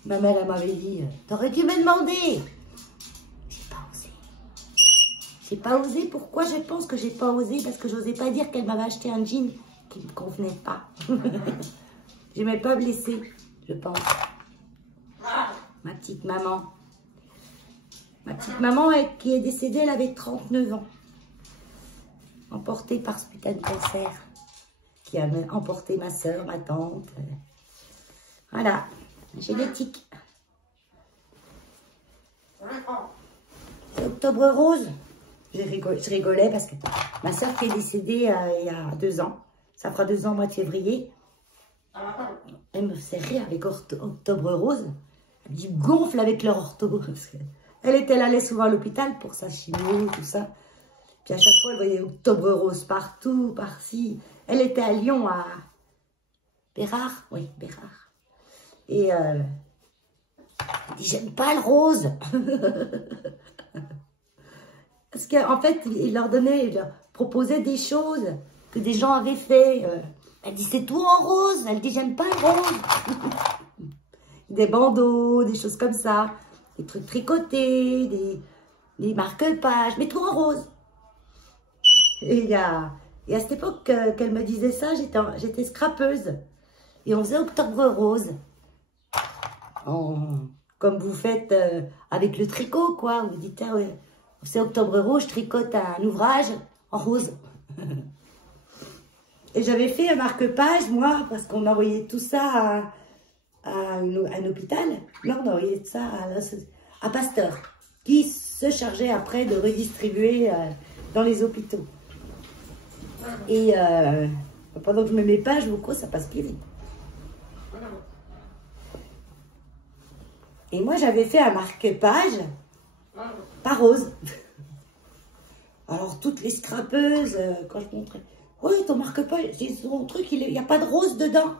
Ma mère, elle m'avait dit, t'aurais dû me demander. J'ai pas osé. J'ai pas osé. Pourquoi je pense que j'ai pas osé? Parce que j'osais pas dire qu'elle m'avait acheté un jean qui me convenait pas. Je m'ai pas blessée, je pense. Ma petite maman. Ma petite maman qui est décédée, elle avait 39 ans. Emportée par ce putain de cancer. Qui a emporté ma soeur, ma tante. Voilà, génétique. C'est Octobre Rose. Je rigolais parce que ma soeur qui est décédée il y a 2 ans. Ça fera 2 ans au mois de février. Elle me faisait rire avec Octobre Rose. Elle me dit gonfle avec leur ortho. Elle allait souvent à l'hôpital pour sa chimio, tout ça. Puis à chaque fois, elle voyait Octobre Rose partout, par-ci. Elle était à Lyon, à Bérard. Oui, Bérard. Et elle dit, j'aime pas le rose. Parce qu'en fait, il leur proposait des choses que des gens avaient fait. Elle dit, c'est tout en rose. Elle dit, j'aime pas le rose. Des bandeaux, des choses comme ça. Des trucs tricotés, des marque-pages, mais tout en rose. Et à cette époque qu'elle me disait ça, j'étais scrapeuse. Et on faisait Octobre Rose. Comme vous faites avec le tricot, quoi. Vous dites, ah ouais, c'est Octobre Rose, je tricote un ouvrage en rose. Et j'avais fait un marque-page, moi, parce qu'on envoyait tout ça à un hôpital. Là, on envoyait ça à Pasteur, qui se chargeait après de redistribuer dans les hôpitaux. Et pendant que je me mets pas, je vous crois, ça passe plus vite. Et moi, j'avais fait un marque-page pas rose. Alors, toutes les scrapeuses, quand je montrais, oui, ton marque-page, ton truc, il n'y a pas de rose dedans.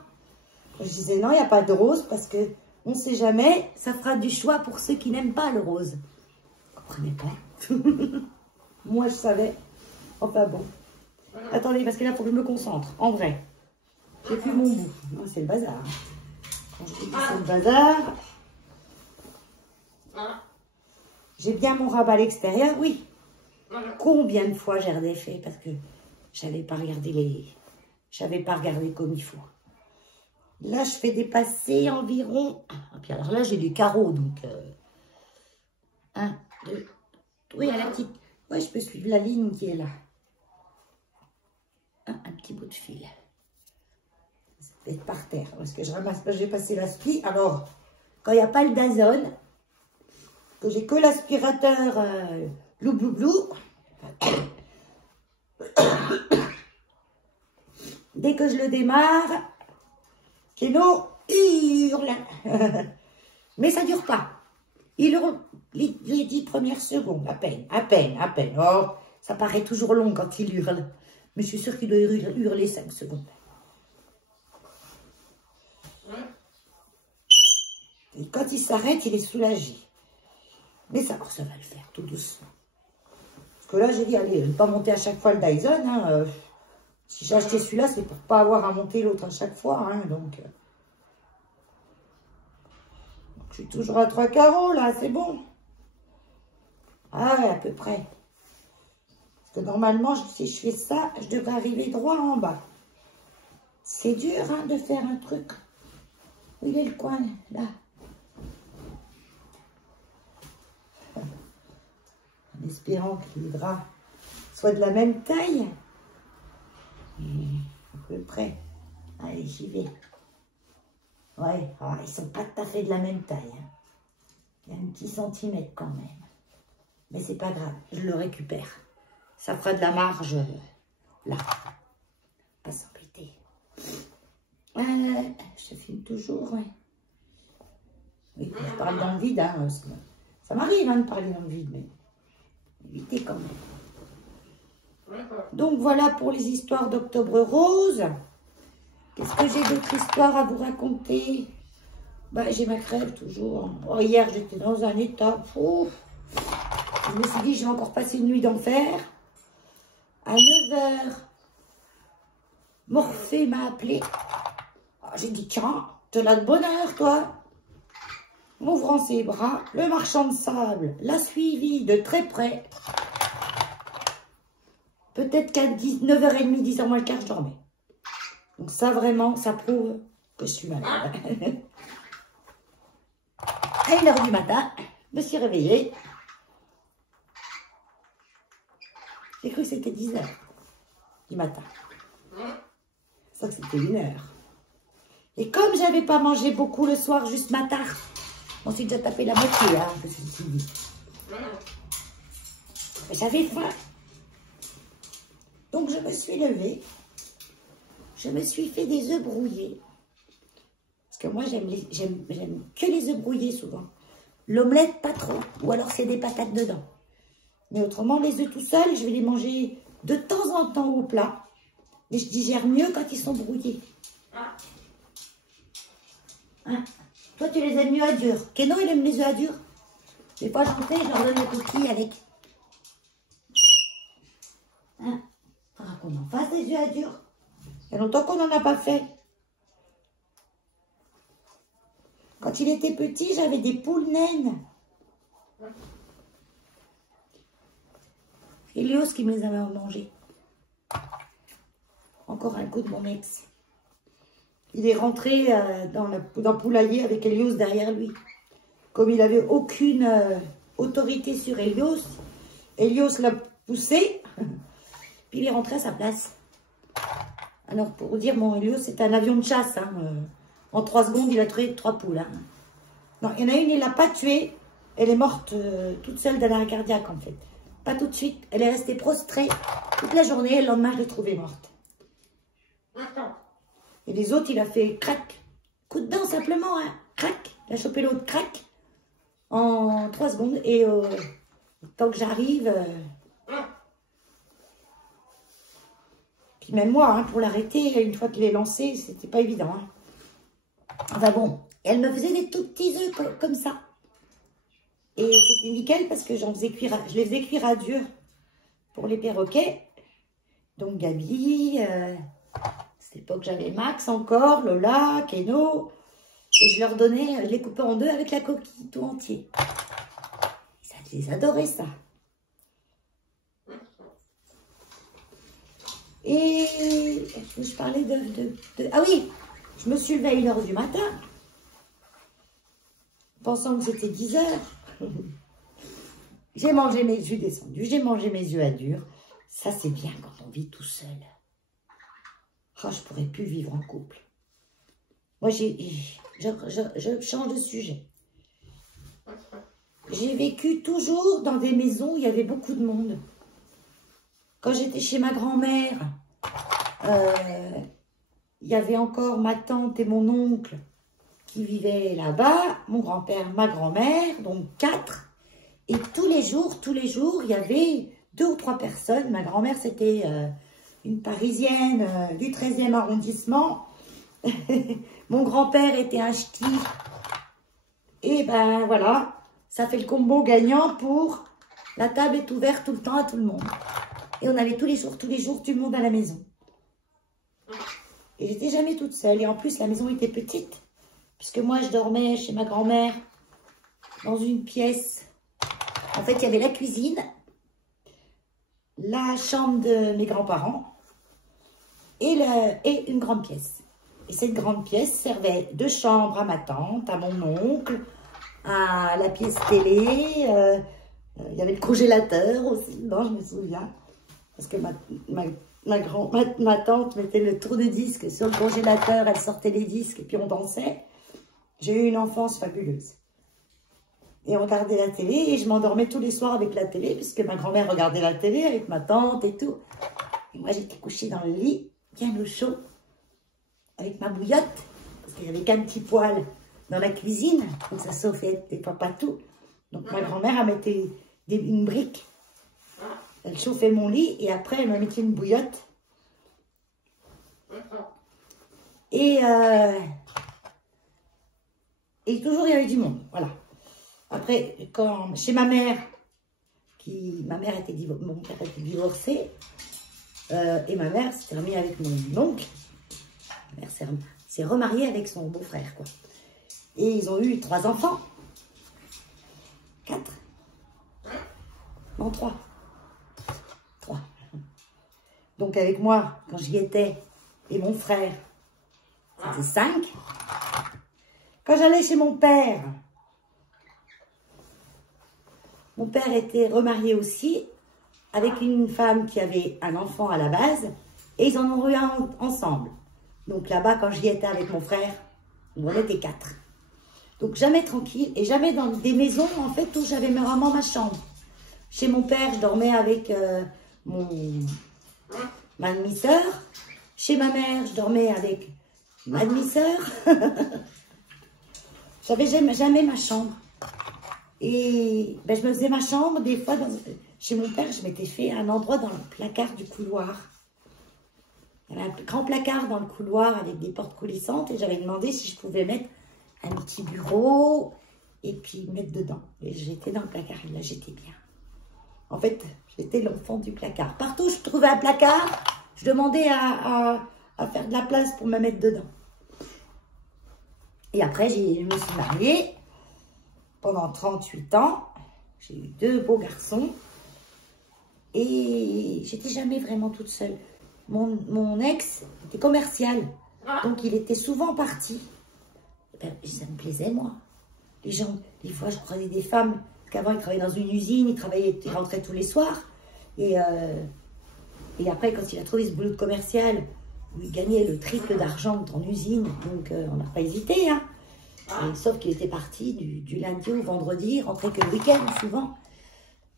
Je disais, non, il n'y a pas de rose parce que on ne sait jamais, ça fera du choix pour ceux qui n'aiment pas le rose. Vous comprenez pas? Moi, je savais. Enfin bon. Attendez, parce que là, il faut que je me concentre. En vrai. J'ai plus mon bout. Non, c'est le bazar. Quand je dis que c'est le bazar. J'ai bien mon rabat à l'extérieur, oui. Combien de fois j'ai redéfait parce que j'avais pas regardé comme il faut. Là, je fais dépasser environ. Ah, puis alors là, j'ai des carreaux, donc 1, 2. Oui, à la petite. Ouais, je peux suivre la ligne qui est là. Un petit bout de fil. Ça peut être par terre. Parce que je ramasse pas, je vais passer l'aspi. Alors, quand il n'y a pas le Dazone, que j'ai que l'aspirateur blou blou blou, dès que je le démarre, Keno hurle. Mais ça ne dure pas. Il hurle les 10 premières secondes, à peine. Oh, ça paraît toujours long quand il hurle. Mais je suis sûre qu'il doit hurler 5 secondes. Et quand il s'arrête, il est soulagé. Mais ça va le faire, tout doucement. Parce que là, j'ai dit, allez, je ne vais pas monter à chaque fois le Dyson. Hein, si j'ai acheté celui-là, c'est pour pas avoir à monter l'autre à chaque fois. Hein, donc, je suis toujours à 3 carreaux, là, c'est bon. Ah ouais, à peu près. Parce que normalement, si je fais ça, je devrais arriver droit en bas. C'est dur, hein, de faire un truc. Où il est le coin, là? En espérant que les draps soient de la même taille. À peu près. Allez, j'y vais. Ouais, oh, ils sont pas tout à fait de la même taille. Hein. Il y a un petit centimètre quand même. Mais c'est pas grave, je le récupère. Ça fera de la marge là. Pas s'embêter. Je filme toujours, ouais. Oui, je parle dans le vide, hein. Ça m'arrive hein, de parler dans le vide, mais évitez quand même. Donc voilà pour les histoires d'Octobre Rose. Qu'est-ce que j'ai d'autres histoires à vous raconter? Bah, j'ai ma crève toujours. Oh, hier, j'étais dans un état fou. Je me suis dit, je vais encore passer une nuit d'enfer. À 9 h, Morphée m'a appelé. J'ai dit, tiens, t'as de bonheur, toi. M'ouvrant ses bras, le marchand de sable l'a suivi de très près. Peut-être qu'à 9h30, 10h moins le quart, je dormais. Donc ça, vraiment, ça prouve que je suis malade. À 1 h du matin, je me suis réveillée. J'ai cru que c'était 10 h du matin. Ça que c'était 1 h. Et comme j'avais pas mangé beaucoup le soir, juste ma tarte, on s'est déjà tapé la moitié, hein, je me suis dit. J'avais faim. Donc je me suis levée. Je me suis fait des œufs brouillés. Parce que moi, j'aime que les œufs brouillés souvent. L'omelette, pas trop. Ou alors, c'est des patates dedans. Mais autrement, les œufs tout seuls, je vais les manger de temps en temps au plat. Et je digère mieux quand ils sont brouillés. Hein? Toi, tu les aimes mieux à dur. Keno, il aime les œufs à dur. Je vais pas chanter, je leur donne les coquilles avec. Hein? Faudra qu'on en fasse des œufs à dur. Il y a longtemps qu'on n'en a pas fait. Quand il était petit, j'avais des poules naines. Elios qui me les avait mangées. Encore un coup de mon ex. Il est rentré dans le poulailler avec Elios derrière lui. Comme il n'avait aucune autorité sur Elios, Elios l'a poussé, puis il est rentré à sa place. Alors, pour vous dire, mon Elios, c'est un avion de chasse. Hein. En 3 secondes, il a tué 3 poules. Hein. Non, il y en a une, il ne l'a pas tuée. Elle est morte toute seule d'un arrêt cardiaque, en fait. Pas tout de suite. Elle est restée prostrée toute la journée. Et le lendemain, je l'ai trouvée morte. Et les autres, il a fait crac. Coup de dent, simplement. Hein. Crac. Il a chopé l'autre, crac. En 3 secondes. Et tant que j'arrive... Puis même moi, hein, pour l'arrêter, une fois qu'il est lancé, c'était pas évident. Hein. Enfin bon, elle me faisait des tout petits œufs comme ça. Et c'était nickel parce que je les faisais cuire à dur pour les perroquets. Donc Gabi, à cette époque j'avais Max encore, Lola, Keno. Et je leur donnais, je les coupais en 2 avec la coquille tout entier. Ça, ils adoraient ça. Et je parlais Ah oui, je me suis levée à 1 h du matin, pensant que c'était 10 h. J'ai mangé mes œufs descendus, j'ai mangé mes œufs à dur. Ça, c'est bien quand on vit tout seul. Oh, je pourrais plus vivre en couple. Moi, je change de sujet. J'ai vécu toujours dans des maisons où il y avait beaucoup de monde. Quand j'étais chez ma grand-mère, il y avait encore ma tante et mon oncle qui vivaient là-bas, mon grand-père, ma grand-mère, donc 4. Et tous les jours, il y avait 2 ou 3 personnes. Ma grand-mère, c'était une Parisienne du 13e arrondissement. Mon grand-père était un ch'ti. Et ben voilà, ça fait le combo gagnant pour la table est ouverte tout le temps à tout le monde. Et on avait tous les jours du monde à la maison. Et j'étais jamais toute seule. Et en plus, la maison était petite. Puisque moi, je dormais chez ma grand-mère dans une pièce. En fait, il y avait la cuisine, la chambre de mes grands-parents et une grande pièce. Et cette grande pièce servait de chambre à ma tante, à mon oncle, à la pièce télé. Il y avait le congélateur aussi, non, je me souviens. Parce que ma tante mettait le tourne-disque sur le congélateur, elle sortait les disques et puis on dansait. J'ai eu une enfance fabuleuse. Et on regardait la télé et je m'endormais tous les soirs avec la télé puisque ma grand-mère regardait la télé avec ma tante et tout. Et moi, j'étais couchée dans le lit, bien au chaud, avec ma bouillotte, parce qu'il n'y avait qu'un petit poêle dans la cuisine, donc ça chauffait des fois pas tout. Donc ma grand-mère, elle mettait une brique, elle chauffait mon lit et après, elle me mettait une bouillotte. Et toujours, il y avait du monde, voilà. Après, chez ma mère, mon père était divorcé, et ma mère s'était remise avec mon oncle. Ma mère s'est remariée avec son beau-frère, quoi. Et ils ont eu 3 enfants. 4. Non, 3. 3. Donc avec moi, quand j'y étais, et mon frère, c'était 5. Quand j'allais chez mon père était remarié aussi, avec une femme qui avait un enfant à la base, et ils en ont eu un ensemble. Donc là-bas, quand j'y étais avec mon frère, on était 4. Donc jamais tranquille, et jamais dans des maisons, en fait, où j'avais vraiment ma chambre. Chez mon père, je dormais avec ma demi-sœur. Chez ma mère, je dormais avec ma demi-sœur. J'avais jamais ma chambre. Et ben, je me faisais ma chambre, des fois, chez mon père, je m'étais fait un endroit dans le placard du couloir. Il y avait un grand placard dans le couloir avec des portes coulissantes et j'avais demandé si je pouvais mettre un petit bureau et puis mettre dedans. Et j'étais dans le placard et là, j'étais bien. En fait, j'étais l'enfant du placard. Partout où je trouvais un placard, je demandais à faire de la place pour me mettre dedans. Et après, je me suis mariée pendant 38 ans. J'ai eu 2 beaux garçons. Et j'étais jamais vraiment toute seule. Mon ex était commercial. Donc, il était souvent parti. Ben, ça me plaisait, moi. Les gens, des fois, je croisais des femmes. Parce qu'avant, il travaillait dans une usine. Il rentrait tous les soirs. Et après, quand il a trouvé ce boulot de commercial, où il gagnait le triple d'argent en usine. Donc, on n'a pas hésité, hein. Sauf qu'il était parti du lundi au vendredi, il rentrait que le week-end souvent.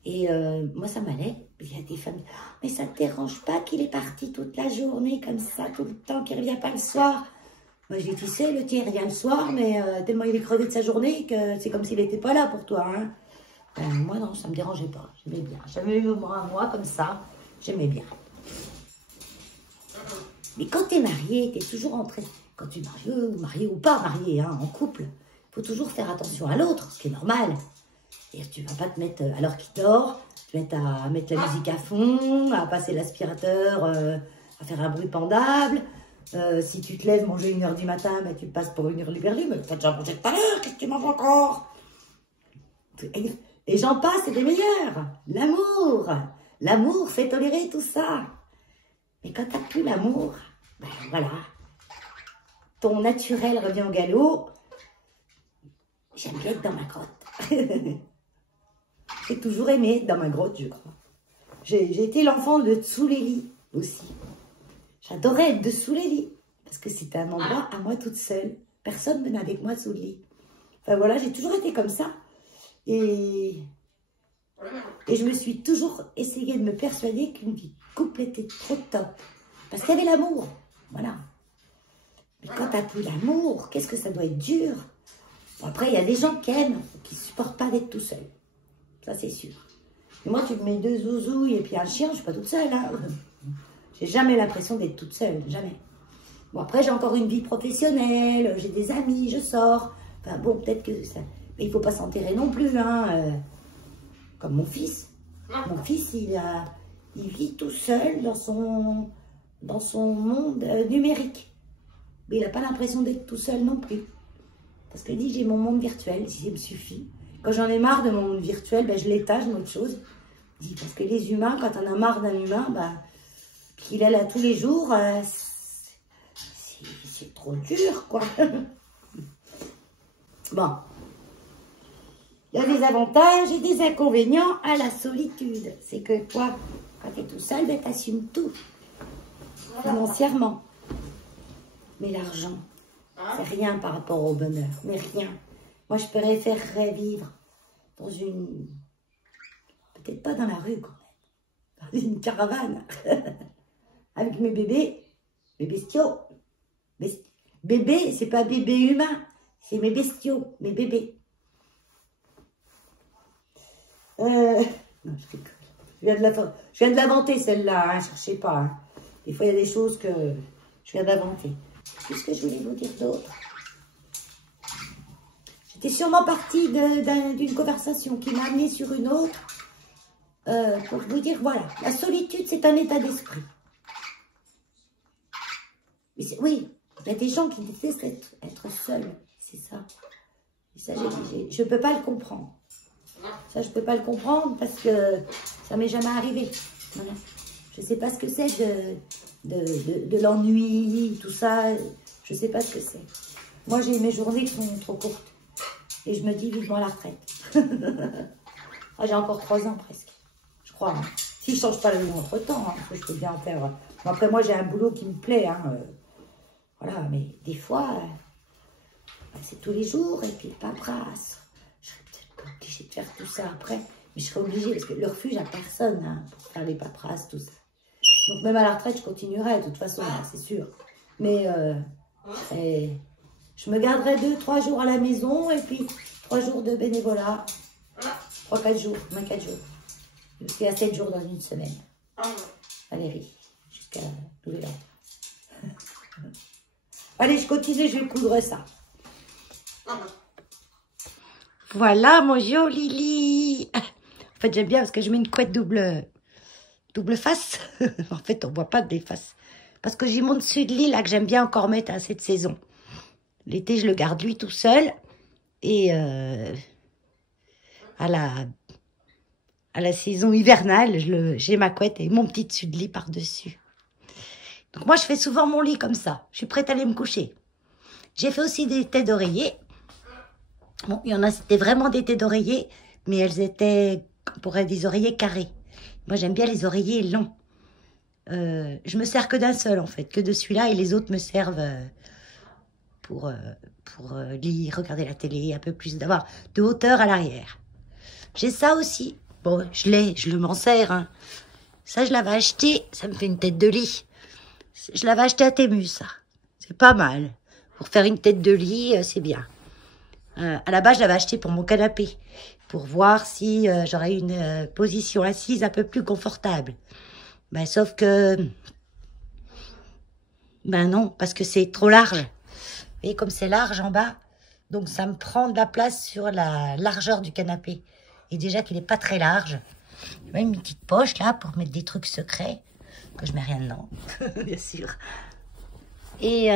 Et moi, ça m'allait. Il y a des femmes, mais ça ne te dérange pas qu'il est parti toute la journée comme ça, tout le temps, qu'il ne revient pas le soir. Moi, je dis, tu sais, le tien revient le soir, mais tellement il est crevé de sa journée que c'est comme s'il n'était pas là pour toi. Hein. Moi, non, ça ne me dérangeait pas. J'aimais bien. J'avais eu moi comme ça. J'aimais bien. Mais quand tu es marié, tu es toujours en train... Quand tu es marié ou pas marié, hein, en couple, il faut toujours faire attention à l'autre, ce qui est normal. Et tu ne vas pas te mettre, alors qu'il dort, te mettre à mettre la musique à fond, à passer l'aspirateur, à faire un bruit pendable. Si tu te lèves manger 1h du matin, ben, tu passes pour une hurluberlue, mais tu as déjà mangé tout à l'heure, qu'est-ce que tu manges encore? Et j'en passe, c'est les meilleurs. L'amour. L'amour fait tolérer tout ça. Mais quand tu n'as plus l'amour, ben voilà. Ton naturel revient au galop. J'aime bien être dans ma grotte. J'ai toujours aimé être dans ma grotte, je crois. J'ai été l'enfant de dessous les lits aussi. J'adorais être dessous les lits. Parce que c'était un endroit à moi toute seule. Personne ne venait avec moi sous le lit. Enfin voilà, j'ai toujours été comme ça. Et je me suis toujours essayé de me persuader qu'une vie couple était trop top. Parce qu'il y avait l'amour. Voilà. Mais quand tu n'as plus l'amour, qu'est-ce que ça doit être dur. Bon, après, il y a des gens qui aiment, qui ne supportent pas d'être tout seul. Ça, c'est sûr. Et moi, tu me mets 2 zouzouilles et puis un chien, je ne suis pas toute seule. Hein. J'ai jamais l'impression d'être toute seule, jamais. Bon, après, j'ai encore une vie professionnelle, j'ai des amis, je sors. Enfin bon, peut-être que ça... Mais il ne faut pas s'enterrer non plus, hein. Comme mon fils. Mon fils, il vit tout seul dans son monde numérique. Mais il n'a pas l'impression d'être tout seul non plus. Parce qu'il dit, j'ai mon monde virtuel, si ça me suffit. Quand j'en ai marre de mon monde virtuel, ben, je l'étage, je mets autre chose. Il dit, parce que les humains, quand on a marre d'un humain, ben, qu'il est là tous les jours, c'est trop dur, quoi. Bon. Il y a des avantages et des inconvénients à la solitude. C'est que toi, quand tu es tout seul, ben, tu assumes tout. Financièrement. Mais l'argent, c'est rien par rapport au bonheur. Mais rien. Moi, je préférerais vivre dans une... Peut-être pas dans la rue, quand même. Dans une caravane. Avec mes bébés, mes bestiaux. Bébé, c'est pas bébé humain. C'est mes bestiaux, mes bébés. Non, je rigole. Je viens de l'inventer, celle-là, hein, cherchez pas. Hein. Des fois, il y a des choses que je viens d'inventer. Qu'est-ce que je voulais vous dire d'autre? J'étais sûrement partie d'une conversation qui m'a amenée sur une autre pour vous dire, voilà, la solitude, c'est un état d'esprit. Oui, il y a des gens qui détestent être seuls, c'est ça. Et ça, je ne peux pas le comprendre. Ça, je ne peux pas le comprendre parce que ça m'est jamais arrivé. Voilà. Je ne sais pas ce que c'est de l'ennui, tout ça. Je ne sais pas ce que c'est. Moi, j'ai mes journées qui sont trop courtes. Et je me dis vivement la retraite. Ah, j'ai encore 3 ans presque. Je crois. Hein. Si je ne change pas la vie entre-temps, hein, parce que je peux bien faire. Bon, après, moi, j'ai un boulot qui me plaît. Hein, voilà, mais des fois, c'est tous les jours. Et puis, paperasse. Je serais peut-être pas obligée de faire tout ça après. Mais je serais obligée, parce que le refuge n'a personne hein, pour faire les paperasses, tout ça. Donc, même à la retraite, je continuerai, de toute façon, hein, c'est sûr. Mais je me garderai 2-3 jours à la maison, et puis 3 jours de bénévolat. 3-4 jours, même 4 jours. Jusqu'à 7 jours dans une semaine. Valérie, jusqu'à nouvel an. Allez, je continue, je vais coudre ça. Voilà mon joli lit. En fait, j'aime bien parce que je mets une couette double face. En fait, on voit pas des faces. Parce que j'ai mon dessus de lit là que j'aime bien encore mettre à cette saison. L'été, je le garde lui tout seul. Et à la saison hivernale, j'ai ma couette et mon petit dessus de lit par-dessus. Donc moi, je fais souvent mon lit comme ça. Je suis prête à aller me coucher. J'ai fait aussi des têtes d'oreiller. Bon, il y en a, c'était vraiment des têtes d'oreiller, mais elles étaient, on pourrait dire, des oreillers carrés. Moi, j'aime bien les oreillers longs. Je me sers que d'un seul, en fait, que de celui-là, et les autres me servent pour lire, regarder la télé, un peu plus, d'avoir de hauteur à l'arrière. J'ai ça aussi. Bon, je m'en sers. Hein. Ça, je l'avais acheté, ça me fait une tête de lit. Je l'avais acheté à Temu, ça. C'est pas mal. Pour faire une tête de lit, c'est bien. À la base, je l'avais acheté pour mon canapé, pour voir si j'aurais une position assise un peu plus confortable. Ben, sauf que... Ben non, parce que c'est trop large. Et comme c'est large en bas, donc ça me prend de la place sur la largeur du canapé. Et déjà qu'il n'est pas très large. J'ai même une petite poche là pour mettre des trucs secrets, que je mets rien dedans, bien sûr. Et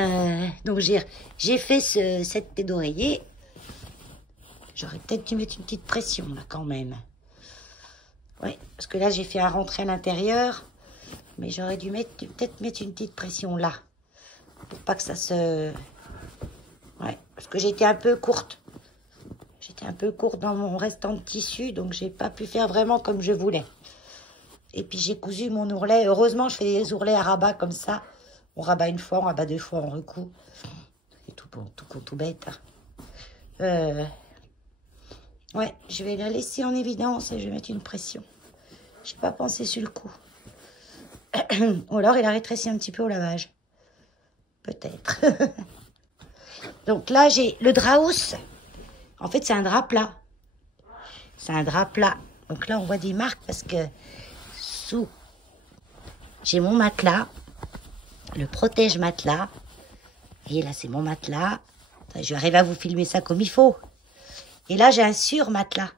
donc j'ai fait cette tête d'oreiller. J'aurais peut-être dû mettre une petite pression là quand même. Oui, parce que là j'ai fait un rentré à l'intérieur. Mais j'aurais dû peut-être mettre une petite pression là. Pour pas que ça se... Ouais, parce que j'étais un peu courte. J'étais un peu courte dans mon restant de tissu, donc j'ai pas pu faire vraiment comme je voulais. Et puis j'ai cousu mon ourlet. Heureusement, je fais des ourlets à rabat comme ça. On rabat une fois, on rabat 2 fois, on recoud. C'est tout bête. Hein. Ouais, je vais la laisser en évidence et je vais mettre une pression. J'ai pas pensé sur le coup. Ou alors il a rétréci un petit peu au lavage. Peut-être. Donc là, j'ai le drap housse. En fait, c'est un drap plat. C'est un drap plat. Donc là, on voit des marques parce que sous j'ai mon matelas, le protège matelas. Et là, c'est mon matelas. Je vais arriver à vous filmer ça comme il faut. Et là, j'ai un surmatelas.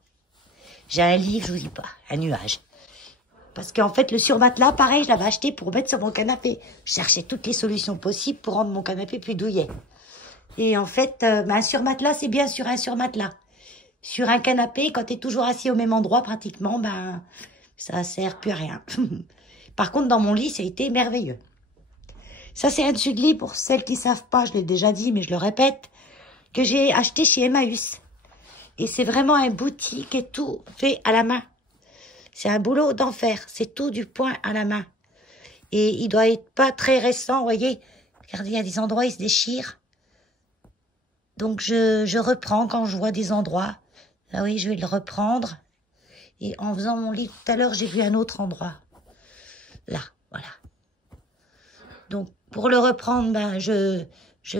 J'ai un livre, je vous dis pas, un nuage. Parce qu'en fait, le surmatelas, pareil, je l'avais acheté pour mettre sur mon canapé. Je cherchais toutes les solutions possibles pour rendre mon canapé plus douillet. Et en fait, un surmatelas, c'est bien sur un surmatelas. Sur un canapé, quand tu es toujours assis au même endroit, pratiquement, ben, ça sert plus à rien. Par contre, dans mon lit, ça a été merveilleux. Ça, c'est un dessus de lit, pour celles qui savent pas, je l'ai déjà dit, mais je le répète, que j'ai acheté chez Emmaüs. Et c'est vraiment un boutique et tout fait à la main. C'est un boulot d'enfer. C'est tout du point à la main. Et il doit être pas très récent, vous voyez. Regardez, il y a des endroits, il se déchire. Donc, je reprends quand je vois des endroits. Là, oui, je vais le reprendre. Et en faisant mon lit tout à l'heure, j'ai vu un autre endroit. Là, voilà. Donc, pour le reprendre, ben, je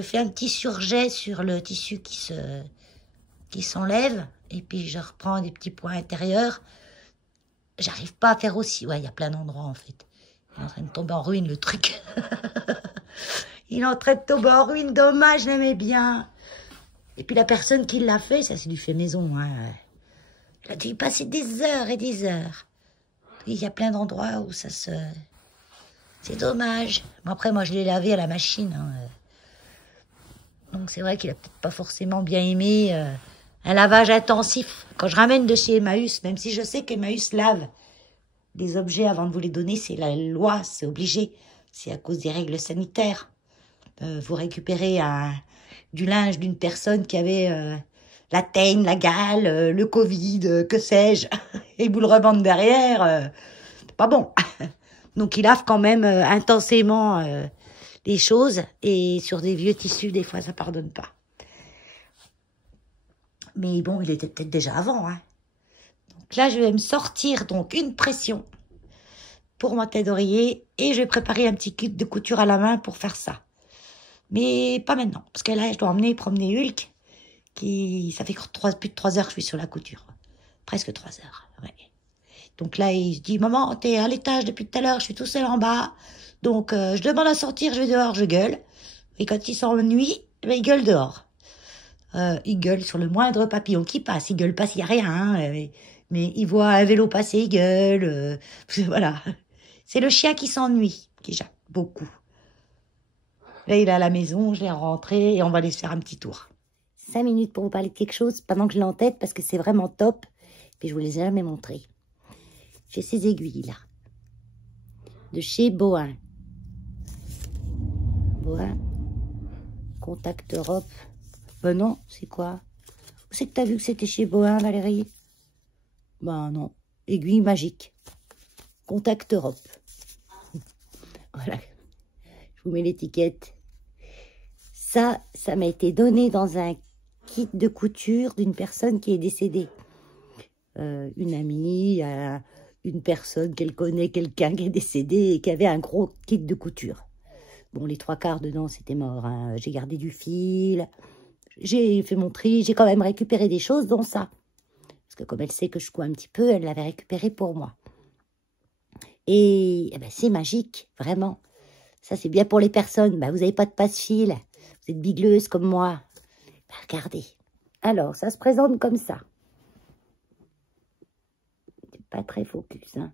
fais un petit surjet sur le tissu qui s'enlève. Et puis, je reprends des petits points intérieurs. J'arrive pas à faire aussi. Ouais, il y a plein d'endroits, en fait. Il est en train de tomber en ruine, le truc. Il est en train de tomber en ruine. Dommage, je l'aimais bien. Et puis, la personne qui l'a fait, ça, c'est du fait maison. Hein. Elle a dû y passer des heures et des heures. Puis, il y a plein d'endroits où ça se... C'est dommage. Bon, après, moi, je l'ai lavé à la machine. Hein. Donc, c'est vrai qu'il a peut-être pas forcément bien aimé un lavage intensif. Quand je ramène de chez Emmaüs, même si je sais qu'Emmaüs lave les objets avant de vous les donner, c'est la loi, c'est obligé. C'est à cause des règles sanitaires. Vous récupérez du linge d'une personne qui avait la teigne, la gale, le Covid, que sais-je, et vous le revendent derrière, c'est pas bon. Donc, il lave quand même intensément les choses. Et sur des vieux tissus, des fois, ça pardonne pas. Mais bon, il était peut-être déjà avant. Hein. Donc là, je vais me sortir donc une pression pour ma tête d'oreiller. Et je vais préparer un petit kit de couture à la main pour faire ça. Mais pas maintenant. Parce que là, je dois promener Hulk. Ça fait plus de 3 heures que je suis sur la couture. Presque 3 heures. Ouais. Donc là, il se dit, maman, t'es à l'étage depuis tout à l'heure, je suis tout seul en bas. Donc, je demande à sortir, je vais dehors, je gueule. Et quand il s'ennuie, ben, il gueule dehors. Il gueule sur le moindre papillon qui passe. Il gueule pas s'il y a rien. Hein, mais il voit un vélo passer, il gueule. Voilà. C'est le chien qui s'ennuie, qui jappe beaucoup. Là, il est à la maison, je l'ai rentré et on va aller se faire un petit tour. 5 minutes pour vous parler de quelque chose pendant que je l'ai en tête parce que c'est vraiment top. Puis je vous les ai jamais montrés. J'ai ces aiguilles-là. De chez Bohin. Bohin. Contact Europe. Ben non, c'est quoi? Où c'est que t'as vu que c'était chez Bohin, Valérie? Ben non. Aiguille magique. Contact Europe. Voilà. Je vous mets l'étiquette. Ça m'a été donné dans un kit de couture d'une personne qui est décédée. Une amie, une personne qu'elle connaît, quelqu'un qui est décédé et qui avait un gros kit de couture. Bon, les 3/4 dedans, c'était mort. Hein. J'ai gardé du fil, j'ai fait mon tri, j'ai quand même récupéré des choses, dont ça. Parce que comme elle sait que je couds un petit peu, elle l'avait récupéré pour moi. Et ben, c'est magique, vraiment. Ça, c'est bien pour les personnes. Ben, vous n'avez pas de passe-fil, vous êtes bigleuse comme moi. Ben, regardez. Alors, ça se présente comme ça. Pas très focus, hein.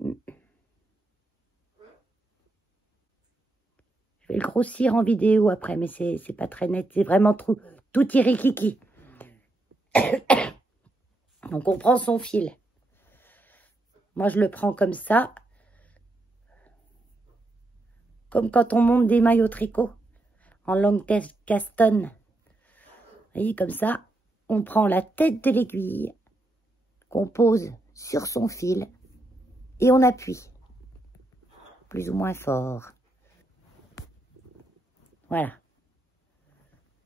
Je vais le grossir en vidéo après, mais c'est pas très net. C'est vraiment tout tirikiki. Donc, on prend son fil. Moi, je le prends comme ça. Comme quand on monte des maillots tricot en longue castonne. Vous voyez, comme ça, on prend la tête de l'aiguille qu'on pose sur son fil et on appuie plus ou moins fort. Voilà.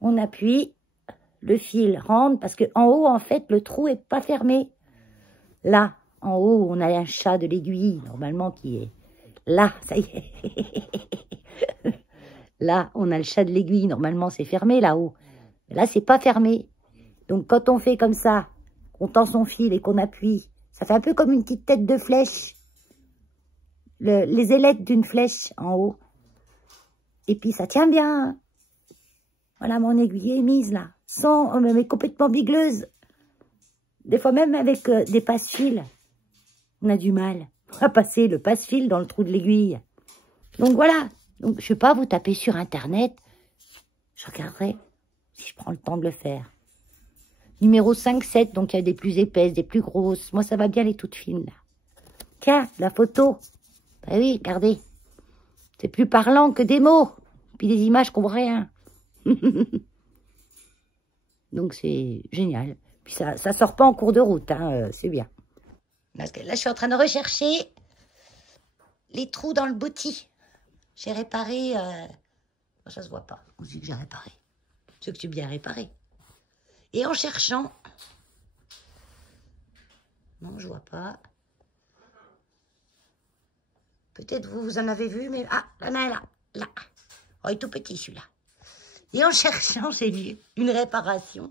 On appuie, le fil rentre parce que en haut, en fait, le trou est pas fermé. Là, en haut, on a un chat de l'aiguille, normalement, qui est là, ça y est. Là, on a le chat de l'aiguille, normalement, c'est fermé là-haut. Là, c'est pas fermé. Donc, quand on fait comme ça, on tend son fil et qu'on appuie, ça fait un peu comme une petite tête de flèche. les ailettes d'une flèche en haut. Et puis ça tient bien. Voilà, mon aiguille est mise là. Sans, mais complètement bigleuse. Des fois même avec des passe-fils. On a du mal à passer le passe-fil dans le trou de l'aiguille. Donc voilà. Donc je ne vais pas vous taper sur Internet. Je regarderai si je prends le temps de le faire. Numéro 5-7, donc il y a des plus épaisses, des plus grosses. Moi, ça va bien les toutes fines, là. Tiens, la photo. Ben oui, regardez. C'est plus parlant que des mots. Puis des images qu'on voit rien. Donc c'est génial. Puis ça sort pas en cours de route, hein, c'est bien. Parce que là, je suis en train de rechercher les trous dans le bouti. J'ai réparé... ça se voit pas. On dit que j'ai réparé. C'est que tu bien réparé. Et en cherchant... Non, je vois pas. Peut-être vous en avez vu, mais... Ah, là. Oh, il est tout petit, celui-là. Et en cherchant, j'ai vu une réparation.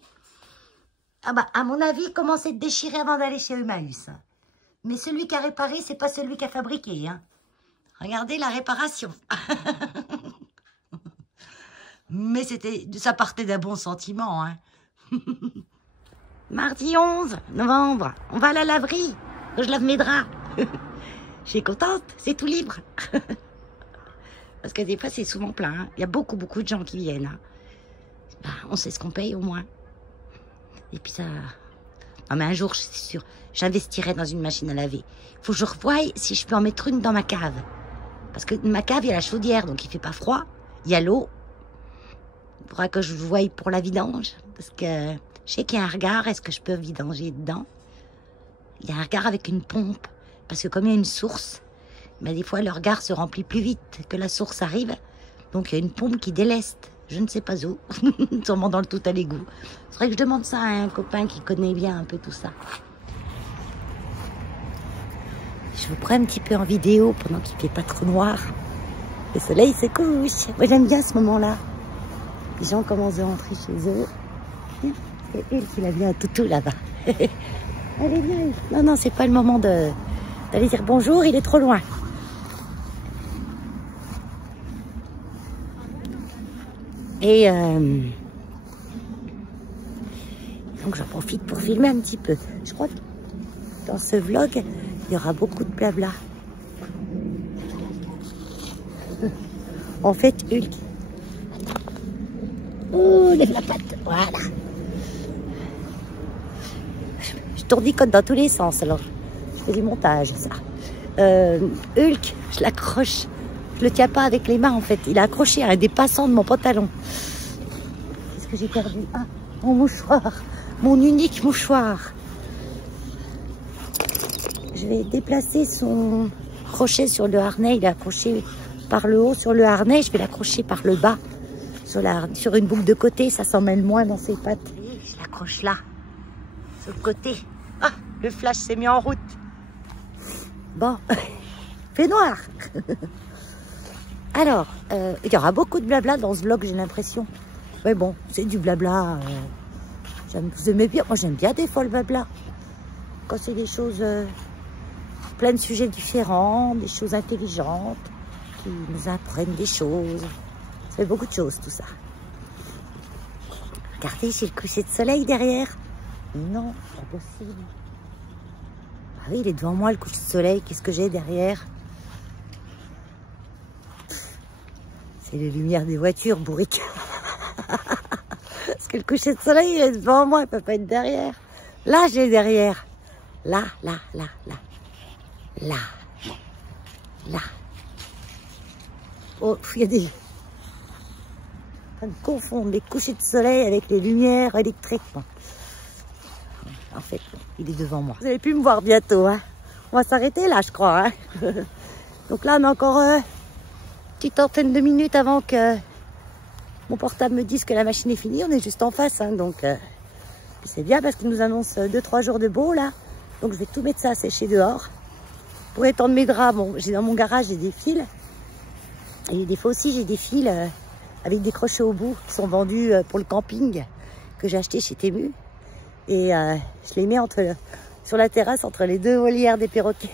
Ah bah, à mon avis, il commençait à déchirer avant d'aller chez Emmaüs. Mais celui qui a réparé, c'est pas celui qui a fabriqué, hein. Regardez la réparation. Mais ça partait d'un bon sentiment, hein. Mardi 11 novembre, on va à la laverie. Je lave mes draps. Je suis contente, c'est tout libre. Parce que des fois, c'est souvent plein. Hein. Il y a beaucoup de gens qui viennent. Hein. Bah, on sait ce qu'on paye au moins. Et puis ça... Non mais un jour, c'est sûr, j'investirai dans une machine à laver. Il faut que je revoie si je peux en mettre une dans ma cave. Parce que ma cave, il y a la chaudière, donc il fait pas froid. Il y a l'eau. Il faudra que je voie pour la vidange. Parce que je sais qu'il y a un regard. Est-ce que je peux vidanger dedans? Il y a un regard avec une pompe. Parce que comme il y a une source, mais des fois le regard se remplit plus vite que la source arrive. Donc il y a une pompe qui déleste. Je ne sais pas où. Sûrement dans le tout à l'égout. C'est vrai que je demande ça à un copain qui connaît bien un peu tout ça. Je vous prends un petit peu en vidéo pendant qu'il ne fait pas trop noir. Le soleil se couche. Moi j'aime bien ce moment-là. Les gens commencent à rentrer chez eux. C'est elle qui l'a vu un toutou là-bas. Allez bien. Non, c'est pas le moment d'aller dire bonjour, il est trop loin. Et donc j'en profite pour filmer un petit peu. Je crois que dans ce vlog, il y aura beaucoup de blabla. En fait, Hulk. Oh, lève la patte. Voilà. Je tournicote dans tous les sens, alors je fais du montage, ça. Hulk, je l'accroche. Je le tiens pas avec les mains, en fait. Il est accroché à des passants de mon pantalon. Qu'est-ce que j'ai perdu? Ah, mon mouchoir. Mon unique mouchoir. Je vais déplacer son crochet sur le harnais. Il est accroché par le haut sur le harnais. Je vais l'accrocher par le bas sur une boucle de côté. Ça s'emmène moins dans ses pattes. Je l'accroche là, sur le côté. Ah, le flash s'est mis en route. Bon, fait noir. Alors, il y aura beaucoup de blabla dans ce vlog, j'ai l'impression. Mais bon, c'est du blabla. Vous aimez bien. Moi, j'aime bien des fois le blabla. Quand c'est des choses, plein de sujets différents, des choses intelligentes, qui nous apprennent des choses. Ça fait beaucoup de choses, tout ça. Regardez, j'ai le coucher de soleil derrière. Non, c'est pas possible. Ah oui, il est devant moi, le coucher de soleil. Qu'est-ce que j'ai derrière? C'est les lumières des voitures, bourriques. Parce que le coucher de soleil, il est devant moi, il peut pas être derrière. Là, j'ai derrière. Là. Oh, il y a des... en train de confondre les couchers de soleil avec les lumières électriques. Bon. En fait, il est devant moi. Vous allez plus me voir bientôt, hein. On va s'arrêter là, je crois, hein. Donc là, on a encore une petite trentaine de minutes avant que mon portable me dise que la machine est finie. On est juste en face, hein, donc c'est bien parce qu'il nous annonce 2-3 jours de beau, là. Donc je vais tout mettre ça à sécher dehors. Pour étendre mes draps, bon, j'ai dans mon garage, j'ai des fils. Et des fois aussi, j'ai des fils avec des crochets au bout qui sont vendus pour le camping, que j'ai acheté chez Temu. Et je les mets sur la terrasse entre les deux volières des perroquets.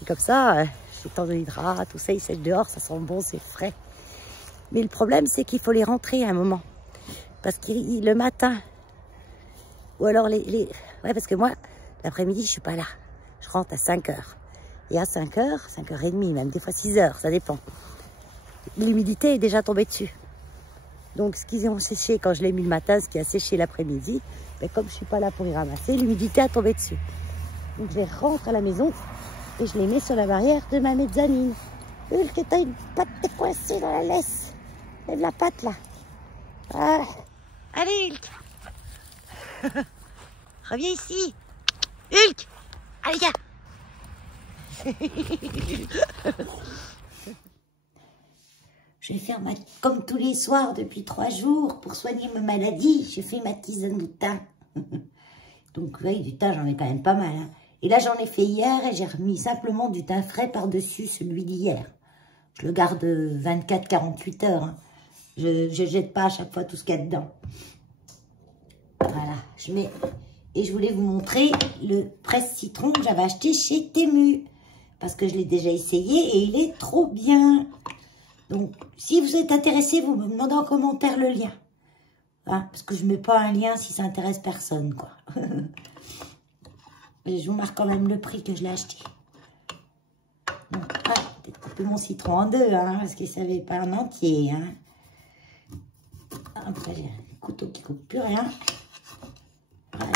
Et comme ça, étant donné draps, tout ça, ils sèchent dehors, ça sent bon, c'est frais. Mais le problème, c'est qu'il faut les rentrer à un moment. Parce que le matin, ou alors ouais, parce que moi, l'après-midi, je suis pas là. Je rentre à 5 heures. Et à 5 heures, 5h30, même des fois 6 heures, ça dépend. L'humidité est déjà tombée dessus. Donc, ce qu'ils ont séché quand je l'ai mis le matin, ce qui a séché l'après-midi, ben, comme je suis pas là pour y ramasser, l'humidité a tombé dessus. Donc, je les rentre à la maison et je les mets sur la barrière de ma mezzanine. Hulk, t'as une patte, t'es coincée dans la laisse. Lève la patte, là. Voilà. Allez, Hulk. Reviens ici. Hulk. Allez, viens. Je vais faire comme tous les soirs depuis 3 jours pour soigner ma maladie. Je fais ma tisane de thym. Donc oui, du thym, j'en ai quand même pas mal. Hein. Et là, j'en ai fait hier et j'ai remis simplement du thym frais par-dessus celui d'hier. Je le garde 24-48 heures. Hein. Je jette pas à chaque fois tout ce qu'il y a dedans. Voilà, je mets... Et je voulais vous montrer le presse-citron que j'avais acheté chez Temu. Parce que je l'ai déjà essayé et il est trop bien. Donc, si vous êtes intéressé, vous me demandez en commentaire le lien. Hein, parce que je ne mets pas un lien si ça intéresse personne, quoi. Et je vous marque quand même le prix que je l'ai acheté. Donc, ah, peut-être couper mon citron en deux, hein, parce qu'il ne savait pas en entier. Hein. Après, j'ai un couteau qui ne coupe plus rien. Voilà.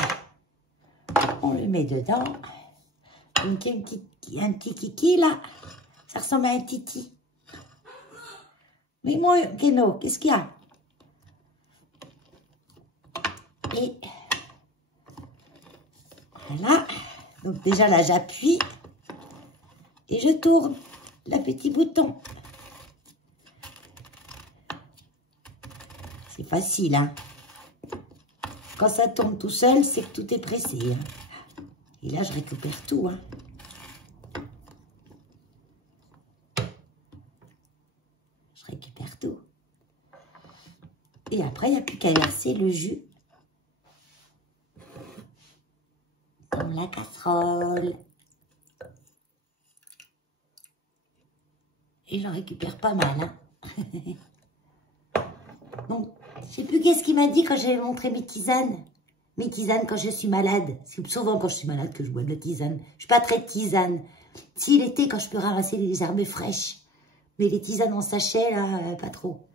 On le met dedans. Un petit kiki, là. Ça ressemble à un titi. Mais moi, Keno, qu'est-ce qu'il y a? Et voilà. Donc déjà là, j'appuie. Et je tourne le petit bouton. C'est facile, hein. Quand ça tourne tout seul, c'est que tout est pressé. Hein. Et là, je récupère tout, hein. Récupère tout. Et après, il n'y a plus qu'à verser le jus dans la casserole. Et j'en récupère pas mal. Hein. Donc, je ne sais plus qu'est-ce qu'il m'a dit quand j'avais montré mes tisanes. Mes tisanes quand je suis malade. C'est souvent quand je suis malade que je bois de la tisane. Je ne suis pas très tisane. Si l'été, quand je peux ramasser des herbes fraîches. Mais les tisanes en sachet, là, pas trop.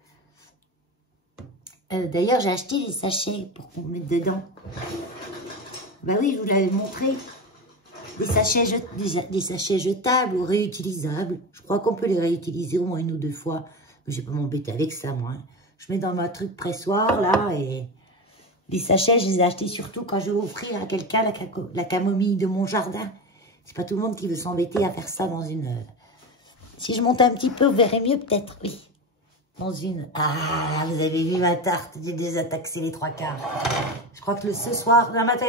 D'ailleurs, j'ai acheté des sachets pour qu'on mette dedans. Bah oui, je vous l'avais montré. Des sachets jetables ou réutilisables. Je crois qu'on peut les réutiliser au moins 1 ou 2 fois. Mais je vais pas m'embêter avec ça, moi. Je mets dans ma truc pressoir, là, et... Les sachets, je les ai achetés surtout quand je vais offrir à quelqu'un la camomille de mon jardin. C'est pas tout le monde qui veut s'embêter à faire ça dans une... Si je monte un petit peu, vous verrez mieux peut-être, oui. Dans une... Ah, vous avez vu ma tarte, j'ai déjà taxé les 3/4. Je crois que ce soir, non, matin,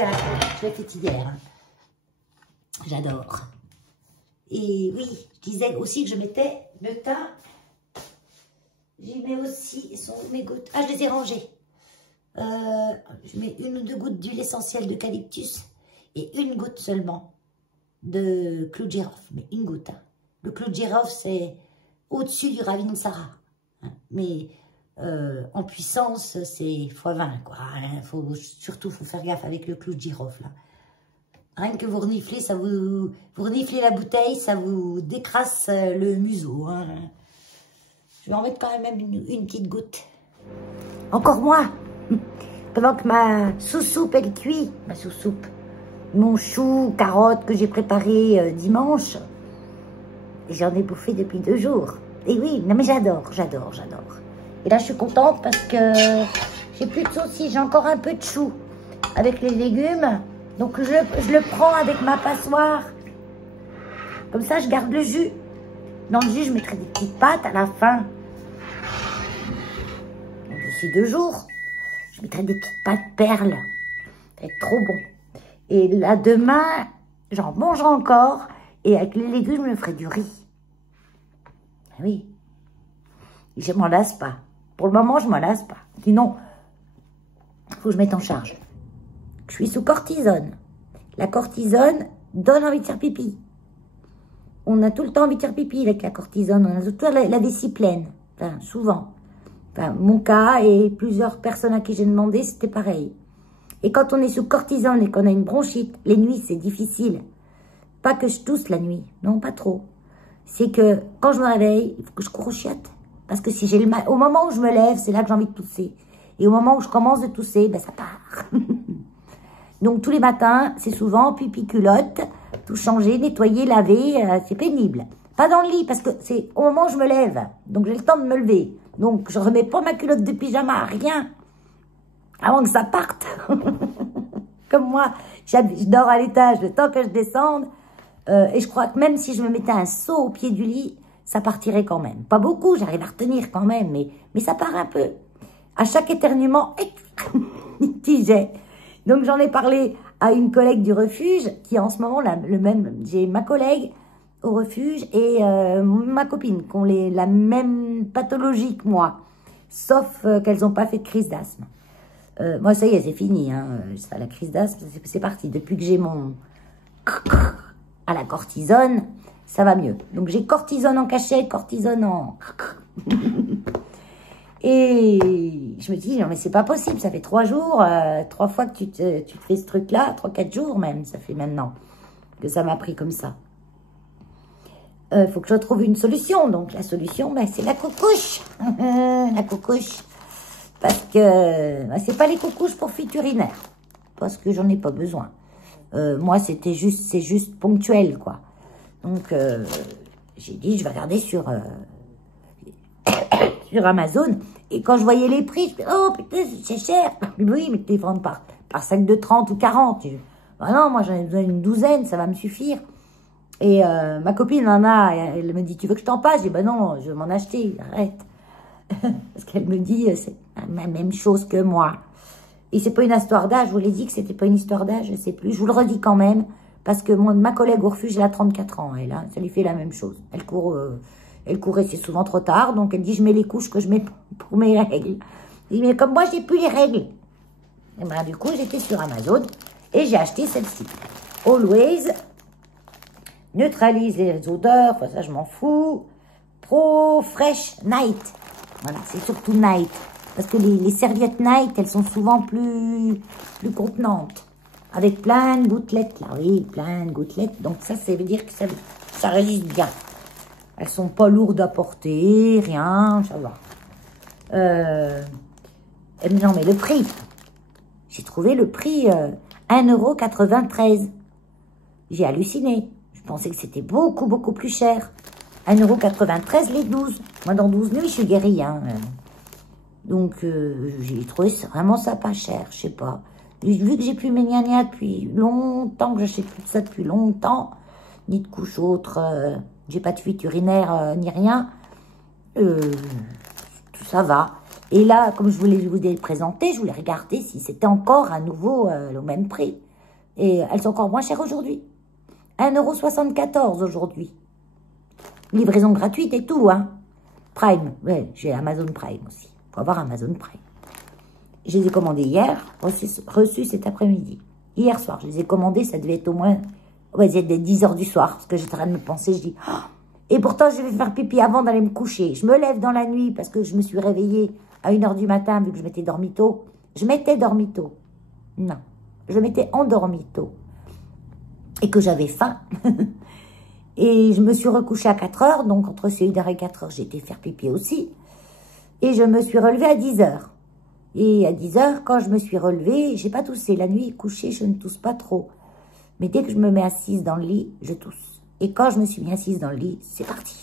je l'ai fait hier. Hein. J'adore. Et oui, je disais aussi que je mettais le thym. J'y mets aussi, mes gouttes. Ah, je les ai rangées. Je mets 1 ou 2 gouttes d'huile essentielle d'eucalyptus et 1 goutte seulement de clou de girofle. Mais 1 goutte, hein. Le clou de girofle, c'est au-dessus du Ravintsara. Hein. Mais en puissance, c'est x20, quoi. Hein. Surtout, il faut faire gaffe avec le clou de girofle. Là. Rien que vous reniflez, vous reniflez la bouteille, ça vous décrasse le museau. Hein. Je vais en mettre quand même une petite goutte. Encore moins. Pendant que ma sous-soupe, elle cuit. Ma sous-soupe. Mon chou, carotte que j'ai préparé dimanche. J'en ai bouffé depuis 2 jours. Et oui, non mais j'adore. Et là, je suis contente parce que j'ai plus de saucisses. J'ai encore un peu de chou avec les légumes. Donc, je le prends avec ma passoire. Comme ça, je garde le jus. Dans le jus, je mettrai des petites pâtes à la fin. D'ici 2 jours, je mettrai des petites pâtes perles. Ça va être trop bon. Et là, demain, j'en mangerai encore. Et avec les légumes, je me ferai du riz. Ah oui. Je m'en lasse pas. Pour le moment, je m'en lasse pas. Sinon, il faut que je mette en charge. Je suis sous cortisone. La cortisone donne envie de faire pipi. on a tout le temps envie de faire pipi avec la cortisone. On a tout le temps la vessie pleine. Enfin, souvent. Enfin, mon cas et plusieurs personnes à qui j'ai demandé, c'était pareil. Et quand on est sous cortisone et qu'on a une bronchite, les nuits, c'est difficile. Pas que je tousse la nuit. Non, pas trop. C'est que quand je me réveille, il faut que je cours au chiottes. Parce que si j'ai le mal, au moment où je me lève, c'est là que j'ai envie de tousser. Et au moment où je commence de tousser, ben ça part. Donc tous les matins, c'est souvent pipi culotte, tout changer, nettoyer, laver, c'est pénible. Pas dans le lit, parce que c'est au moment où je me lève. Donc j'ai le temps de me lever. Donc je remets pas ma culotte de pyjama, rien. Avant que ça parte. Comme moi, je dors à l'étage le temps que je descende. Et je crois que même si je me mettais un seau au pied du lit, ça partirait quand même. Pas beaucoup, j'arrive à retenir quand même, mais ça part un peu. À chaque éternuement, il tigeait. Donc j'en ai parlé à une collègue du refuge, qui en ce moment, j'ai ma collègue au refuge et ma copine, qui ont la même pathologie que moi, sauf qu'elles n'ont pas fait de crise d'asthme. Moi, ça y est, c'est fini. Hein. Ça, la crise d'asthme, c'est parti. Depuis que j'ai mon... à la cortisone, ça va mieux. Donc, j'ai cortisone en cachette, cortisone en... Et je me dis, non, mais c'est pas possible. Ça fait 3 jours, 3 fois que tu te fais ce truc-là, 3-4 jours même, ça fait maintenant que ça m'a pris comme ça. Faut que je trouve une solution. Donc, la solution, ben, c'est la coucouche. La coucouche. Parce que c'est pas les coucouches pour fuite urinaire. Parce que j'en ai pas besoin. Moi, c'est juste ponctuel, quoi. Donc, j'ai dit, je vais regarder sur Amazon. Et quand je voyais les prix, je me disais, oh putain, c'est cher. Oui, mais tu les vends par sac de 30 ou 40. Ben non, moi, j'en ai besoin d'une douzaine, ça va me suffire. Et ma copine en a, elle me dit, tu veux que je t'en passe? Je dis, ben non, je vais m'en acheter, arrête. Parce qu'elle me dit, c'est la même chose que moi. Et c'est pas une histoire d'âge, je vous l'ai dit que c'était pas une histoire d'âge, je sais plus. Je vous le redis quand même, parce que ma collègue au refuge, elle a 34 ans, elle, hein, ça lui fait la même chose. Elle courait, c'est souvent trop tard, donc elle dit, je mets les couches que je mets pour mes règles. Je dis, mais comme moi, j'ai plus les règles. Et ben, du coup, j'étais sur Amazon, et j'ai acheté celle-ci. Always, neutralise les odeurs, enfin, ça, je m'en fous. Pro Fresh Night. Voilà, c'est surtout Night. Parce que les serviettes Night, elles sont souvent plus contenantes. Avec plein de gouttelettes, là. Oui, plein de gouttelettes. Donc ça veut dire que ça résiste bien. Elles sont pas lourdes à porter, rien, ça va. Non, mais le prix. J'ai trouvé le prix 1,93 €. J'ai halluciné. Je pensais que c'était beaucoup, beaucoup plus cher. 1,93 € les 12. Moi, dans 12 nuits, je suis guérie. Hein. Donc, j'ai trouvé vraiment ça pas cher. Je sais pas. Vu que j'ai plus mes gna depuis longtemps, que j'achète plus de ça depuis longtemps, ni de couche autre, j'ai pas de fuite urinaire, ni rien, tout ça va. Et là, comme je voulais vous les présenter, je voulais regarder si c'était encore à nouveau au même prix. Et elles sont encore moins chères aujourd'hui. 1,74 € aujourd'hui. Livraison gratuite et tout, hein. Prime, ouais, j'ai Amazon Prime aussi. Faut avoir Amazon Prime. Je les ai commandés hier, reçus cet après-midi. Hier soir, je les ai commandés, ça devait être au moins, ouais, c'était 10 h du soir, parce que j'étais en train de me penser, je dis, oh, et pourtant je vais faire pipi avant d'aller me coucher. Je me lève dans la nuit, parce que je me suis réveillée à 1 h du matin, vu que je m'étais dormi tôt. Je m'étais dormi tôt. Non, je m'étais endormi tôt. Et que j'avais faim. Et je me suis recouchée à 4 h, donc entre ces 1 h et 4 h, j'ai été faire pipi aussi. Et je me suis relevée à 10 h. Et à 10 h, quand je me suis relevée, j'ai pas toussé. La nuit, couchée, je ne tousse pas trop. Mais dès que je me mets assise dans le lit, je tousse. Et quand je me suis mis assise dans le lit, c'est parti.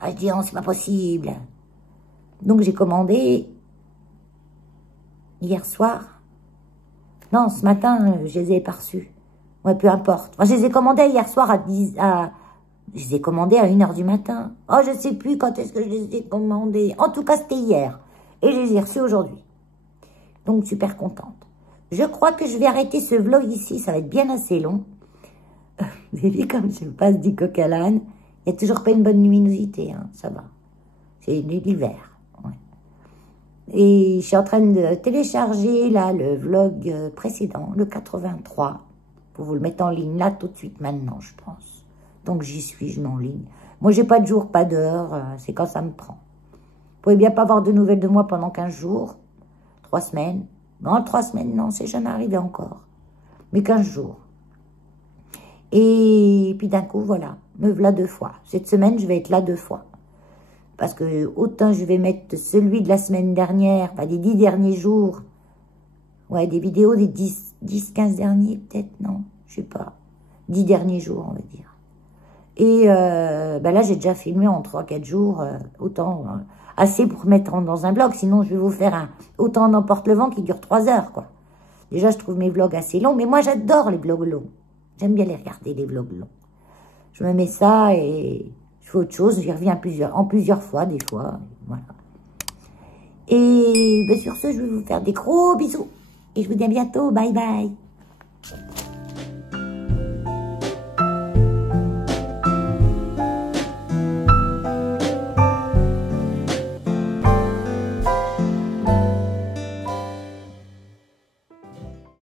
Ah, je dis, non, c'est pas possible. Donc j'ai commandé hier soir. Non, ce matin, je les ai pas reçus. Ouais, peu importe. Moi, je les ai commandés hier soir je les ai commandés à 1 h du matin. Oh, je sais plus quand est-ce que je les ai commandés. En tout cas, c'était hier. Et je les ai reçus aujourd'hui. Donc, super contente. Je crois que je vais arrêter ce vlog ici. Ça va être bien assez long. Vous avez vu comme je passe du coq à l'âne. Il n'y a toujours pas une bonne luminosité. Hein, ça va. C'est l'hiver. Ouais. Et je suis en train de télécharger là le vlog précédent, le 83. Pour vous le mettre en ligne là tout de suite maintenant, je pense. Tant que j'y suis, je mets en ligne. Moi, j'ai pas de jour, pas d'heure, c'est quand ça me prend. Vous pouvez bien pas avoir de nouvelles de moi pendant 15 jours, 3 semaines. Non, 3 semaines, non, c'est jamais arrivé encore. Mais 15 jours. Et puis d'un coup, voilà, me voilà 2 fois. Cette semaine, je vais être là 2 fois. Parce que autant je vais mettre celui de la semaine dernière, enfin des 10 derniers jours. Ouais, des vidéos des 10, 15 derniers, peut-être, non, je sais pas. 10 derniers jours, on va dire. Et ben là, j'ai déjà filmé en 3-4 jours, autant, assez pour mettre dans un vlog. Sinon, je vais vous faire un autant n'emporte le vent qui dure 3 heures, quoi. Déjà, je trouve mes vlogs assez longs, mais moi, j'adore les vlogs longs. J'aime bien les regarder, les vlogs longs. Je me mets ça et je fais autre chose. J'y reviens en plusieurs fois, des fois. Voilà. Et ben, sur ce, je vais vous faire des gros bisous. Et je vous dis à bientôt. Bye bye.